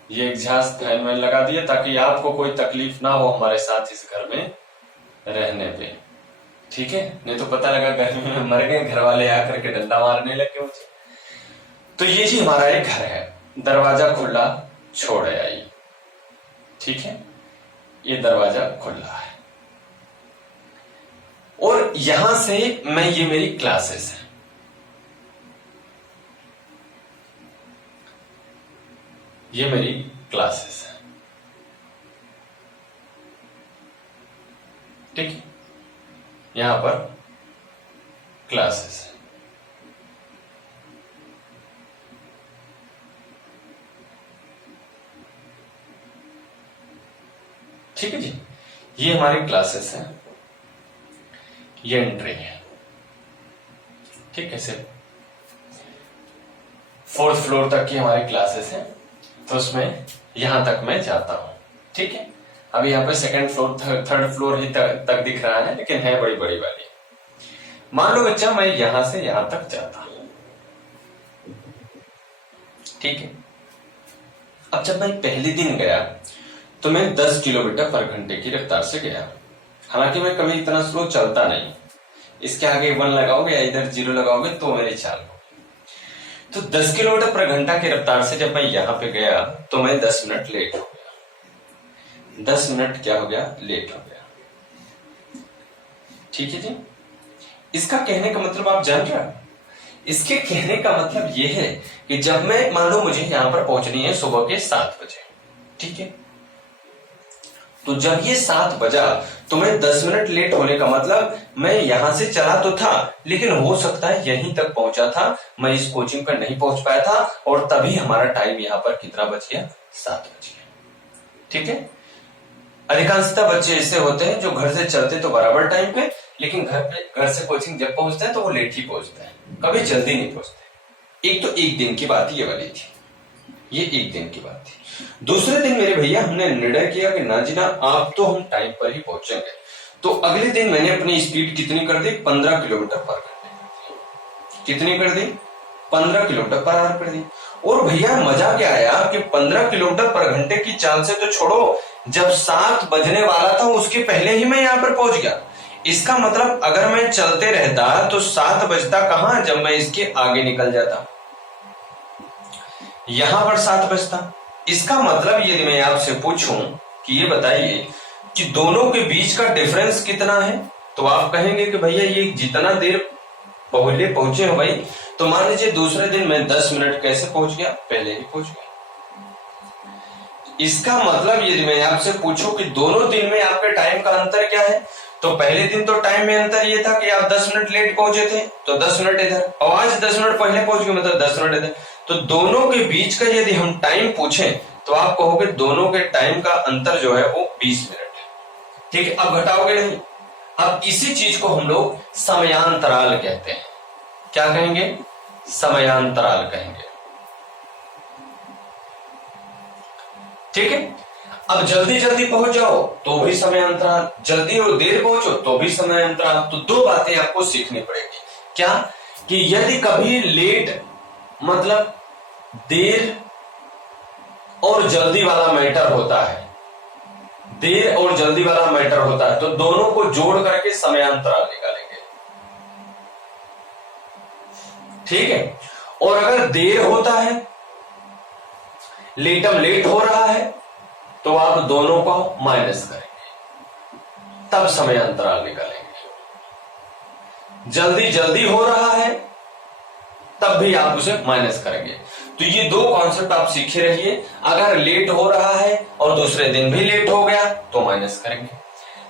ये एग्जॉस्ट फैन में लगा दिया ताकि आपको कोई तकलीफ ना हो हमारे साथ इस घर में रहने पे, ठीक है, नहीं तो पता लगा गर्मी में मर गए, घर वाले आकर के डंडा मारने लगे मुझे। तो ये जी हमारा एक घर है, दरवाजा खुला छोड़ आई, ठीक है, ये दरवाजा खुला है और यहां से मैं, ये मेरी क्लासेस है, ये मेरी क्लासेस है, ठीक है, यहां पर क्लासेस है। ठीक है जी, ये हमारी क्लासेस है, ये एंट्री है, ठीक है। सिर्फ 4th फ्लोर तक की हमारी क्लासेस है, तो उसमें यहां तक मैं जाता हूं, ठीक है। अभी यहाँ पे 2nd फ्लोर 3rd फ्लोर ही तक दिख रहा है, लेकिन है बड़ी बड़ी वाली। मान लो बच्चा मैं यहां से यहां तक जाता हूं, ठीक है। अब जब मैं पहले दिन गया तो मैं 10 किलोमीटर पर घंटे की रफ्तार से गया। हालांकि मैं कभी इतना स्लो चलता नहीं, इसके आगे 1 लगाओगे या इधर 0 लगाओगे तो मेरी चाल होगी। तो 10 किलोमीटर पर घंटा की रफ्तार से जब मैं यहां पे गया तो मैं 10 मिनट लेट हो गया। 10 मिनट क्या हो गया? लेट हो गया, ठीक है जी। इसका कहने का मतलब आप जान रहे हो? इसके कहने का मतलब यह है कि जब मैं, मान लो मुझे यहां पर पहुंचनी है सुबह के 7 बजे, ठीक है। तो जब ये 7 बजा तो मैं 10 मिनट लेट होने का मतलब मैं यहां से चला तो था, लेकिन हो सकता है यहीं तक पहुंचा था, मैं इस कोचिंग पर नहीं पहुंच पाया था, और तभी हमारा टाइम यहां पर कितना बच गया? 7 बज गया, ठीक है। अधिकांशतः बच्चे ऐसे होते हैं जो घर से चलते तो बराबर टाइम पे, लेकिन घर से कोचिंग जब पहुंचते हैं तो वो लेट ही पहुंचते हैं, कभी जल्दी नहीं पहुंचते। एक तो एक दिन की बात ये वाली थी, ये एक दिन की बात थी। दूसरे दिन मेरे भैया हमने निर्णय किया कि ना जी ना, आप तो हम टाइम पर ही पहुंचेंगे। तो अगले दिन मैंने अपनी स्पीड कितनी कर दी? 15 किलोमीटर पर घंटे। कितनी कर दी? 15 किलोमीटर पर आवर कर दी। और भैया मजा क्या आया कि 15 किलोमीटर पर घंटे की चाल से तो छोड़ो, जब 7 बजने वाला था उसके पहले ही मैं यहां पर पहुंच गया। इसका मतलब अगर मैं चलते रहता तो 7 बजता कहां, जब मैं इसके आगे निकल जाता, यहां पर 7 बजता। इसका मतलब यदि मैं आपसे पूछूं कि ये बताइए कि दोनों के बीच का डिफरेंस कितना है, तो आप कहेंगे कि भैया ये जितना देर पहले पहुंचे हो भाई, तो मान लीजिए दूसरे दिन मैं 10 मिनट कैसे पहुंच गया? पहले ही पहुंच गया। इसका मतलब यदि मैं आपसे पूछूं कि दोनों दिन में आपके टाइम का अंतर क्या है, तो पहले दिन तो टाइम में अंतर ये था कि आप 10 मिनट लेट पहुंचे थे तो 10 मिनट इधर, और आज 10 मिनट पहले पहुंच गए मतलब 10 मिनट इधर। तो दोनों के बीच का यदि हम टाइम पूछें तो आप कहोगे दोनों के टाइम का अंतर जो है वो 20 मिनट है, ठीक है। अब घटाओगे नहीं। अब इसी चीज को हम लोग समयांतराल कहते हैं। क्या कहेंगे? समयांतराल कहेंगे, ठीक है। अब जल्दी जल्दी पहुंच जाओ तो भी समय अंतराल, जल्दी और देर पहुंचो तो भी समय अंतराल। तो 2 बातें आपको सीखनी पड़ेगी। क्या? कि यदि कभी लेट मतलब देर और जल्दी वाला मैटर होता है, देर और जल्दी वाला मैटर होता है, तो दोनों को जोड़ करके समय अंतराल निकालेंगे, ठीक है। और अगर देर होता है, लेटम लेट हो रहा है, तो आप दोनों को माइनस करेंगे, तब समय अंतराल निकालेंगे। जल्दी जल्दी हो रहा है तब भी आप उसे माइनस करेंगे। तो ये 2 कॉन्सेप्ट आप सीखे रहिए। अगर लेट हो रहा है और दूसरे दिन भी लेट हो गया तो माइनस करेंगे,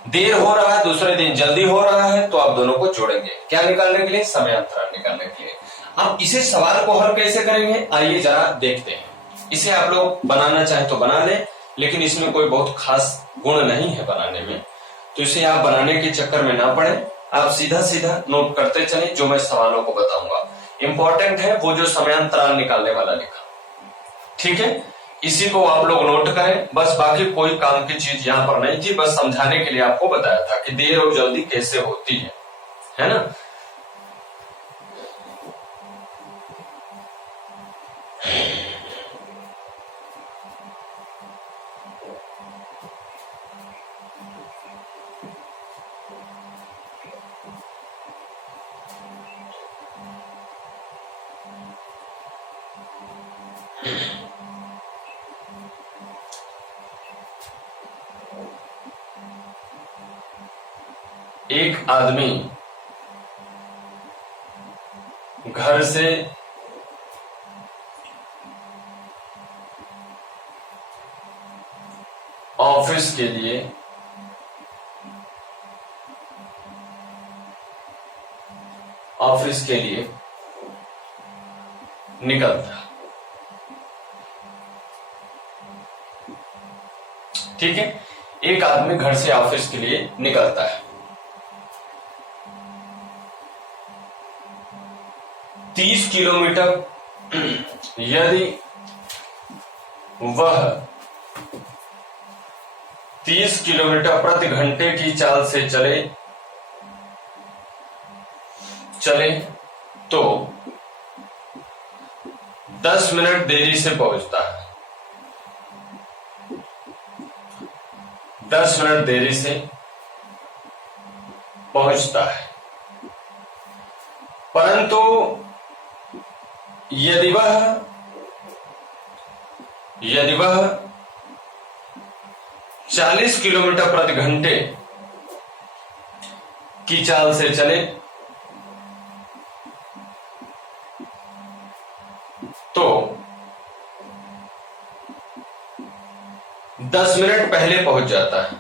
देर हो रहा है दूसरे दिन जल्दी हो रहा है तो आप दोनों को जोड़ेंगे। क्या निकालने के लिए? समय अंतराल निकालने के लिए। अब इसे सवाल को हल कैसे करेंगे, आइए जरा देखते हैं। इसे आप लोग बनाना चाहे तो बना लें, लेकिन इसमें कोई बहुत खास गुण नहीं है बनाने में, तो इसे आप बनाने के चक्कर में ना पड़े। आप सीधा सीधा नोट करते चले जो मैं सवालों को बताऊंगा। इंपॉर्टेंट है वो जो समयांतराल निकालने वाला लिखा, ठीक है। इसी को आप लोग नोट करें, बस बाकी कोई काम की चीज यहां पर नहीं थी, बस समझाने के लिए आपको बताया था कि देर और जल्दी कैसे होती है ना। एक आदमी घर से ऑफिस के लिए निकलता, ठीक है। एक आदमी घर से ऑफिस के लिए निकलता है, 30 किलोमीटर। यदि वह 30 किलोमीटर प्रति घंटे की चाल से चले तो 10 मिनट देरी से पहुंचता है। 10 मिनट देरी से पहुंचता है। परंतु यदि वह 40 किलोमीटर प्रति घंटे की चाल से चले तो 10 मिनट पहले पहुंच जाता है।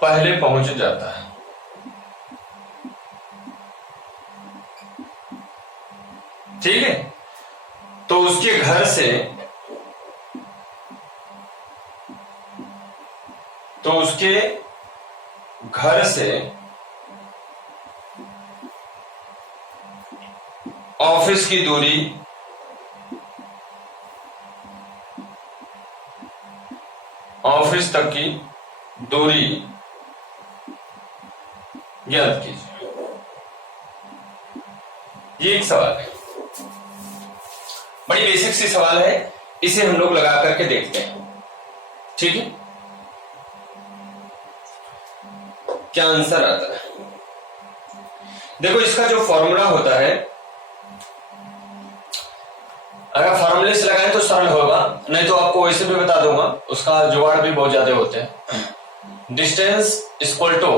पहले पहुंच जाता है। ठीक है, तो उसके घर से ऑफिस की दूरी ऑफिस तक की दूरी ज्ञात कीजिए। ये एक सवाल है, बड़ी बेसिक सी सवाल है, इसे हम लोग लगा करके देखते हैं। ठीक है, क्या आंसर आता है? देखो, इसका जो फॉर्मूला होता है, अगर फॉर्मूले से लगाएं तो सरल होगा, नहीं तो आपको वैसे भी बता दूंगा, उसका जुगाड़ भी बहुत ज्यादा होते हैं। Distance equal to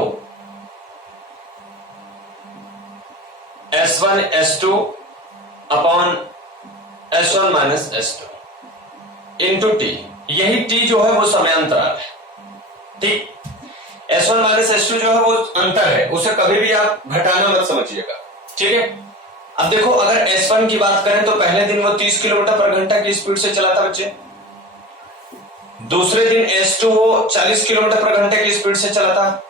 S1 S2 upon S1 minus S2 into T. यही टी जो है वो समय अंतराल है। ठीक, S1 माइनस S2 जो है वो अंतर है, उसे कभी भी आप घटाना मत समझिएगा। ठीक है, अब देखो, अगर S1 की बात करें तो पहले दिन वो 30 किलोमीटर पर घंटा की स्पीड से चला था बच्चे। दूसरे दिन S2 वो 40 किलोमीटर पर घंटे की स्पीड से चला था।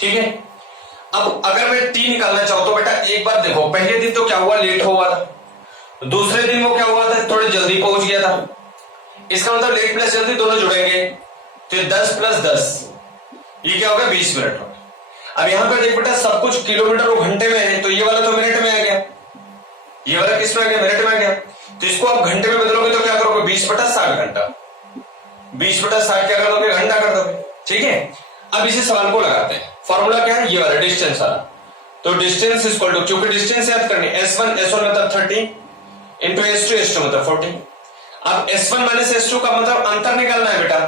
ठीक है, अब अगर मैं टी निकालना चाहूं तो बेटा एक बार देखो, पहले दिन तो क्या हुआ, लेट हुआ था। दूसरे दिन वो क्या हुआ था, थोड़े जल्दी पहुंच गया था। इसका मतलब लेट प्लस जल्दी दोनों जुड़ेंगे, तो 10 प्लस 10 ये क्या होगा, 20 मिनट होगा। अब यहां पर देख बेटा, सब कुछ किलोमीटर और घंटे में है, तो ये वाला तो मिनट में आ गया, ये वाला किस में आ गया, मिनट में आ गया। तो इसको आप घंटे में बदलोगे तो क्या करोगे, 20/60 घंटा। 20/60 क्या कर दोगे, घंटा कर दोगे। ठीक है, अब इसी सवाल को लगाते हैं। फॉर्मूला क्या है, ये वाला डिस्टेंस वाला। तो डिस्टेंस इक्वल टू, क्योंकि डिस्टेंस याद करनी, S1 मतलब 30 इंटू S2 मतलब 40। अब S1 माइनस S2 का मतलब अंतर निकालना है बेटा,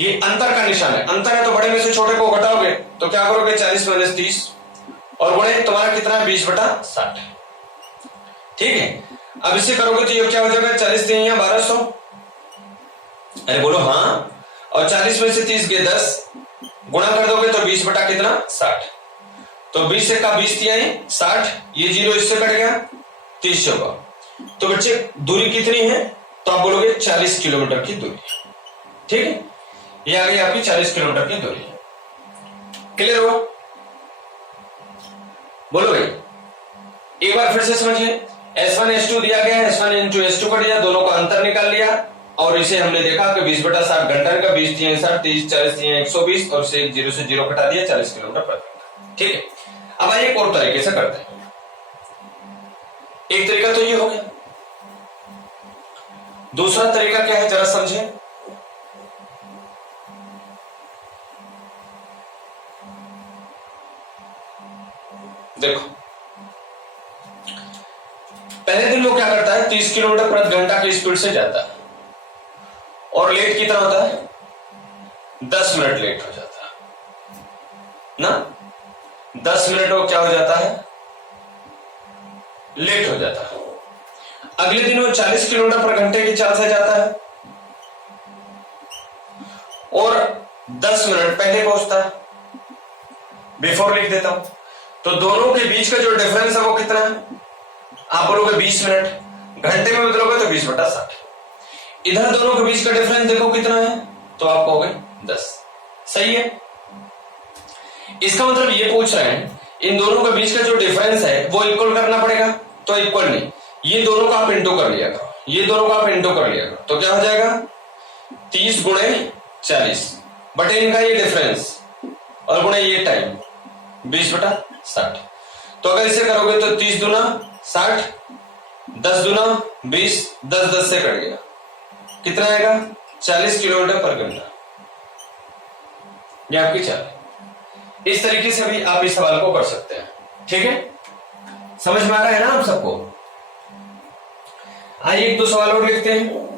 ये अंतर का निशान है। अंतर है तो बड़े में से छोटे को घटाओगे तो क्या करोगे, 40 माइनस 30 और गुणे तुम्हारा कितना है, 20/60। ठीक है, अब इसे करोगे तो ये क्या हो जाएगा, 40 3 या 1200। अरे बोलो हाँ, और 40 में से 30 गए 10, गुणा कर दोगे तो 20 बटा कितना, 60। तो 20 से का 20 तिहाई 60, ये 0 इससे कट गया, 30 होगा। तो बच्चे दूरी कितनी है, तो आप बोलोगे 40 किलोमीटर की दूरी। ठीक है, ये आ गई आपकी 40 किलोमीटर की दूरी। क्लियर हुआ? बोलो भाई, एक बार फिर से समझिए। S1 S2 दिया गया है, S1 इंटू S2 कर दिया, दोनों का अंतर निकाल लिया और इसे हमने देखा कि 20/60 घंटा का, 20 3 60, 30 40 3 120 और से 0 से 0 कटा दिया, 40 किलोमीटर प्रति घंटा। ठीक है, अब आइए एक और तरीके से करते हैं। एक तरीका तो ये हो गया, दूसरा तरीका क्या है जरा समझे। देखो, पहले दिन वो क्या करता है, 30 किलोमीटर प्रति घंटा की स्पीड से जाता है और लेट कितना होता है, 10 मिनट लेट हो जाता है ना। 10 मिनट वो क्या हो जाता है, लेट हो जाता है। अगले दिन वो 40 किलोमीटर प्रति घंटे की चाल से जाता है और 10 मिनट पहले पहुंचता है। बिफोर लिख देता हूं, तो दोनों के बीच का जो डिफरेंस है वो कितना है, आप बोलोगे 20 मिनट, घंटे में बदलोगे तो 20/60। इधर दोनों के बीच का डिफरेंस देखो कितना है, तो आप कहोगे 10। सही है। इसका मतलब ये पूछ रहे हैं इन दोनों के बीच का जो डिफरेंस है वो इक्वल करना पड़ेगा, तो इक्वल नहीं, ये दोनों का आप इंटू कर लिया करो, ये दोनों का आप इंटू कर लिया करो, तो क्या हो जाएगा 30 गुणे 40 बटे इनका ये डिफरेंस और गुणे ये टाइम 20/60। तो अगर इसे करोगे तो 30 दूना 60, 10 दूना 20, 10 से कट गया, कितना आएगा 40 किलोमीटर पर घंटा। ये आपकी चाल है। इस तरीके से भी आप इस सवाल को कर सकते हैं। ठीक है, समझ में आ रहा है ना आप सबको? आइए एक दो सवाल और लिखते हैं।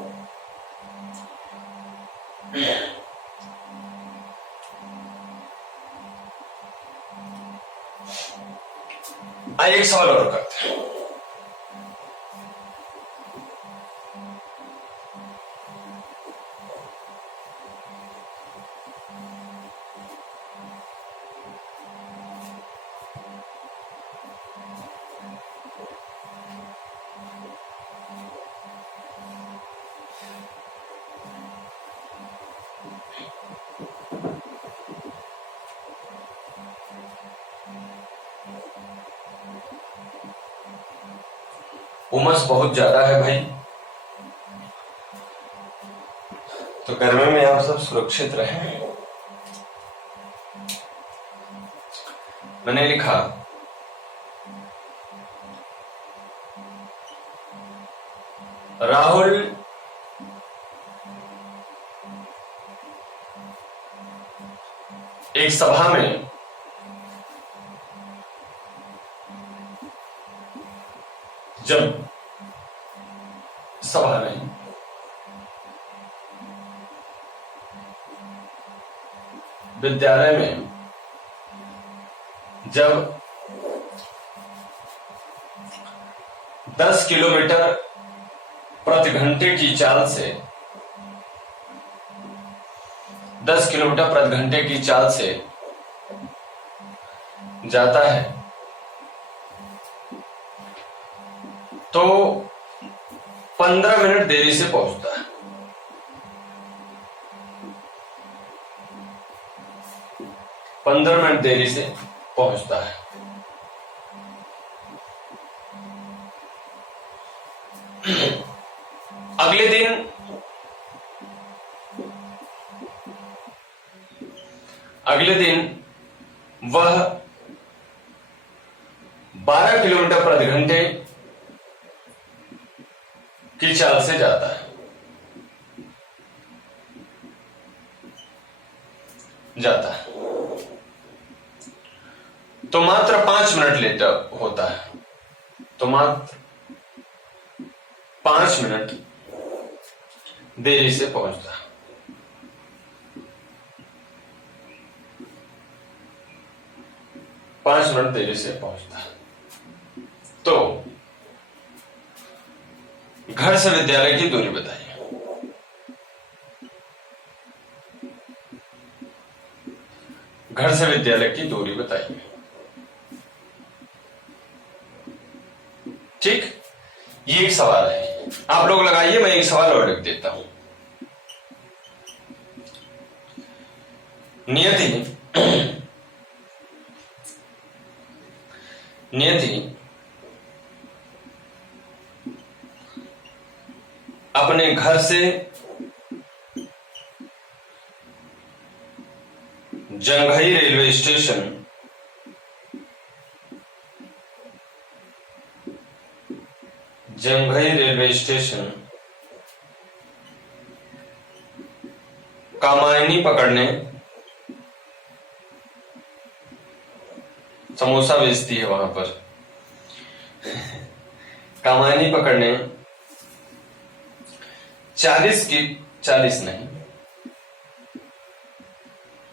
आइए एक सवाल और करते हैं। उमस बहुत ज्यादा है भाई, तो गर्मी में आप सब सुरक्षित रहें। मैंने लिखा राहुल एक सभा में जब सभा में विद्यालय में जब 10 किलोमीटर प्रति घंटे की चाल से 10 किलोमीटर प्रति घंटे की चाल से जाता है तो 15 मिनट देरी से पहुंचता है। 15 मिनट देरी से पहुंचता है। अगले दिन वह 12 किलोमीटर प्रति घंटे की चाल से जाता है। तो मात्र 5 मिनट लेट होता है, तो मात्र 5 मिनट देरी से पहुंचता है। पांच मिनट देरी से पहुंचता है। तो घर से विद्यालय की दूरी बताइए। घर से विद्यालय की दूरी बताइए। ठीक, ये एक सवाल है, आप लोग लगाइए, मैं एक सवाल और लिख देता हूं। नियति अपने घर से जंघई रेलवे स्टेशन कामायनी पकड़ने, समोसा बेचती है वहां पर, कामायनी पकड़ने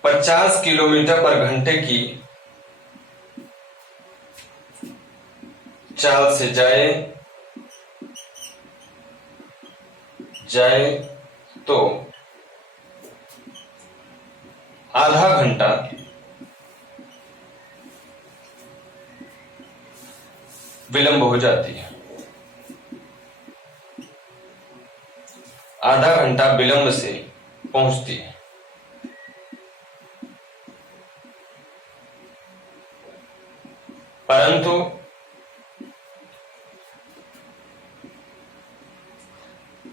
50 किलोमीटर पर घंटे की चाल से जाए तो आधा घंटा विलंब हो जाती है। आधा घंटा विलंब से पहुंचती है। परंतु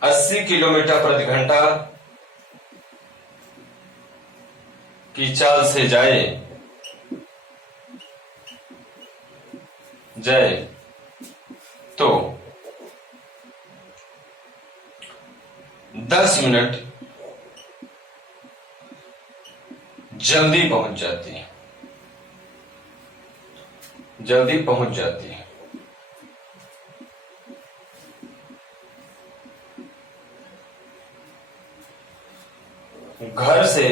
80 किलोमीटर प्रति घंटा की चाल से जाए तो 10 मिनट जल्दी पहुंच जाती है, जल्दी पहुंच जाती है। घर से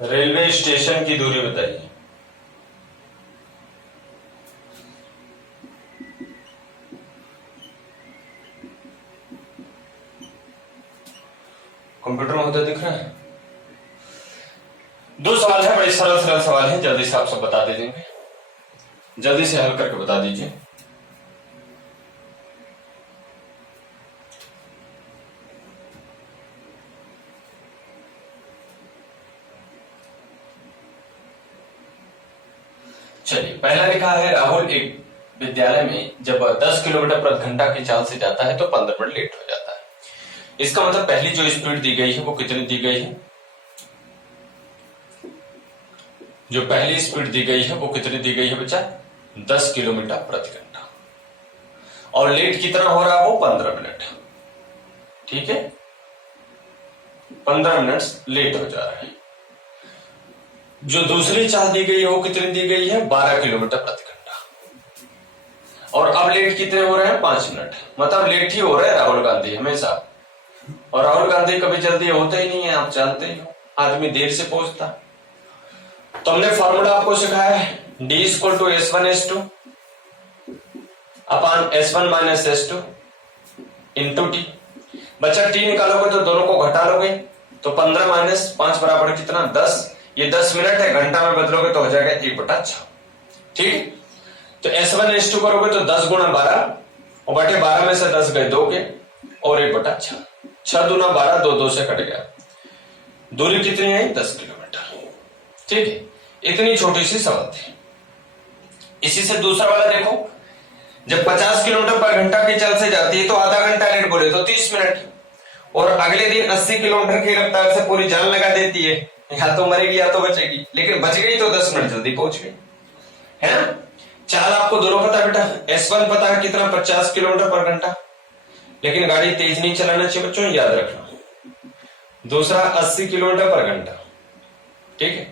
रेलवे स्टेशन की दूरी बताइए। कंप्यूटर में होता दिख रहा है। दो सवाल है, बड़े सरल सरल सवाल है, जल्दी से आप सब बता दीजिए, जल्दी से हल करके बता दीजिए। चलिए, पहला लिखा है राहुल एक विद्यालय में जब 10 किलोमीटर प्रति घंटा की चाल से जाता है तो 15 मिनट लेट हो जाता है। इसका मतलब पहली जो स्पीड दी गई है वो कितनी दी गई है? जो पहली स्पीड दी गई है वो कितनी दी गई है बच्चा? 10 किलोमीटर प्रति घंटा। और लेट कितना हो रहा है? वो 15 मिनट। ठीक है, 15 मिनट लेट हो जा रहा है। जो दूसरी चाल दी गई है वो कितनी दी गई है? 12 किलोमीटर प्रति घंटा। और अब लेट कितने हो रहे हैं? 5 मिनट। मतलब लेट ही हो रहा है राहुल गांधी हमेशा। और राहुल गांधी कभी जल्दी होता ही नहीं है, आप जानते ही हो, आदमी देर से पहुंचता। तो हमने फॉर्मूला आपको सिखाया है, D = S1S2 अपान S1 - S2 इंटू T। बच्चा T निकालोगे तो दोनों को घटा लोगे तो 15 - 5 बराबर कितना? 10। ये 10 मिनट है, घंटा में बदलोगे तो हो जाएगा 1/6। ठीक है, तो S1S2 करोगे तो 10 × 12 और बटे 12 में से 10 गए 2 के और 1/6। 6 दूना 12, 2 2 से कट गया। दूरी कितनी है? 10 किलोमीटर। ठीक है, इतनी छोटी सी सवाल थी। इसी से दूसरा वाला देखो, जब 50 किलोमीटर पर घंटा की चाल से जाती है तो आधा घंटा लेट बोले तो 30 मिनट। और अगले दिन 80 किलोमीटर की रफ्तार से पूरी जान लगा देती है, या तो मरेगी या तो बचेगी, लेकिन बच गई तो 10 मिनट जल्दी पहुंच गई, है ना। चाल आपको दोनों पता बेटा, S1 पता है कितना? 50 किलोमीटर पर घंटा, लेकिन गाड़ी तेज नहीं चलाना चाहिए बच्चों, याद रखना। दूसरा 80 किलोमीटर पर घंटा। ठीक है,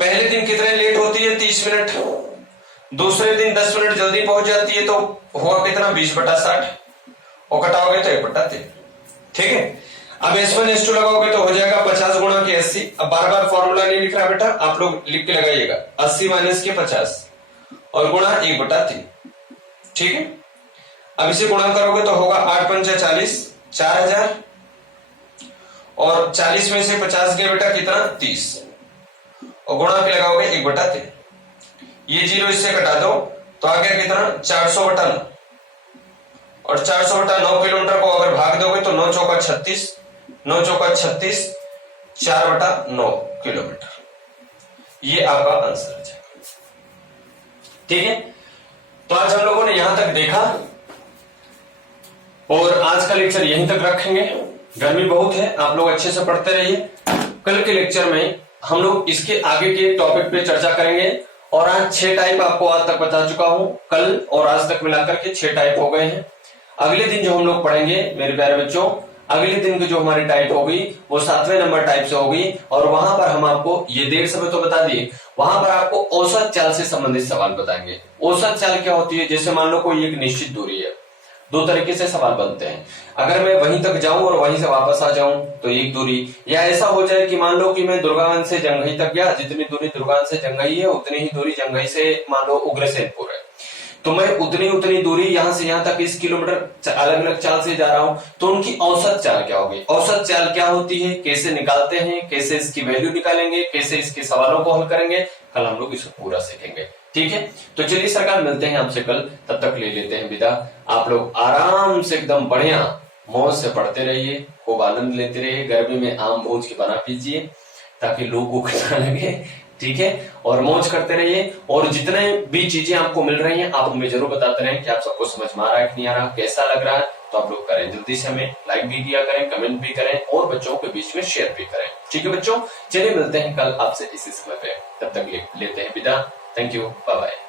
पहले दिन कितने लेट होती है? 30 मिनट। दूसरे दिन 10 मिनट जल्दी पहुंच जाती है, तो हुआ कितना? 20/60 और घटाओगे तो 1/3। ठीक है, अब S1S2 लगाओगे तो हो जाएगा 50 × के 80। अब बार बार फॉर्मूला नहीं लिख रहा बेटा, आप लोग लिख के लगाइएगा, 80 - के 50 और गुणा 1/3। ठीक है, अब इसे गुणा करोगे तो होगा 8 × 5 = 40, 4000 और 40 में से 50 गया बेटा कितना? 30 और गुणा के लगाओगे 1/3। ये 0 इससे कटा दो तो आ गया कितना? 400/9 और 400/9 किलोमीटर को अगर भाग दोगे तो 9 × 4 = 36, 9 × 4 = 36, 4/9 किलोमीटर। ये आपका आंसर है। ठीक है, तो आज हम लोगों ने यहां तक देखा और आज का लेक्चर यहीं तक रखेंगे। गर्मी बहुत है, आप लोग अच्छे से पढ़ते रहिए। कल के लेक्चर में हम लोग इसके आगे के टॉपिक पे चर्चा करेंगे। और आज 6 टाइप आपको आज तक बता चुका हूं, कल और आज तक मिलाकर के 6 टाइप हो गए हैं। अगले दिन जो हम लोग पढ़ेंगे मेरे प्यारे बच्चों, अगले दिन की जो हमारी टाइप होगी वो 7वें नंबर टाइप से होगी। और वहां पर हम आपको ये देर समय तो बता दिए, वहां पर आपको औसत चाल से संबंधित सवाल बताएंगे। औसत चाल क्या होती है? जैसे मान लो कोई एक निश्चित दूरी है, 2 तरीके से सवाल बनते हैं। अगर मैं वहीं तक जाऊं और वहीं से वापस आ जाऊं तो एक दूरी, या ऐसा हो जाए कि मान लो कि मैं दुर्गावंश से जंघई तक गया, जितनी दूरी दुर्गावंश से जंघई है उतनी ही दूरी जंघई से मान लो उग्रसेनपुर है, तो मैं उतनी दूरी यहां से यहां तक 20 किलोमीटर अलग अलग चाल से जा रहा हूं, तो उनकी औसत चाल क्या होगी? औसत चाल क्या होती है, कैसे निकालते हैं, कैसे इसकी वैल्यू निकालेंगे, कैसे इसके सवालों को हल करेंगे, कल हम लोग इसको पूरा सीखेंगे। ठीक है, तो चलिए सरकार, मिलते हैं आपसे कल, तब तक ले लेते हैं विदा। आप लोग आराम से एकदम बढ़िया मौज से पढ़ते रहिए, खूब आनंद लेते रहिए, गर्मी में आम भोज के बना पीजिए ताकि लोगों को ना लगे, ठीक है, और मौज करते रहिए। और जितने भी चीजें आपको मिल रही हैं आप हमें जरूर बताते रहें कि आप सबको समझ में आ रहा है कि नहीं आ रहा, कैसा लग रहा है। तो आप लोग करें जल्दी से, हमें लाइक भी किया करें, कमेंट भी करें और बच्चों के बीच में शेयर भी करें, ठीक है बच्चों। चलिए मिलते हैं कल आपसे इसी समय पे, तब तक लेते हैं विदा। Thank you, bye bye.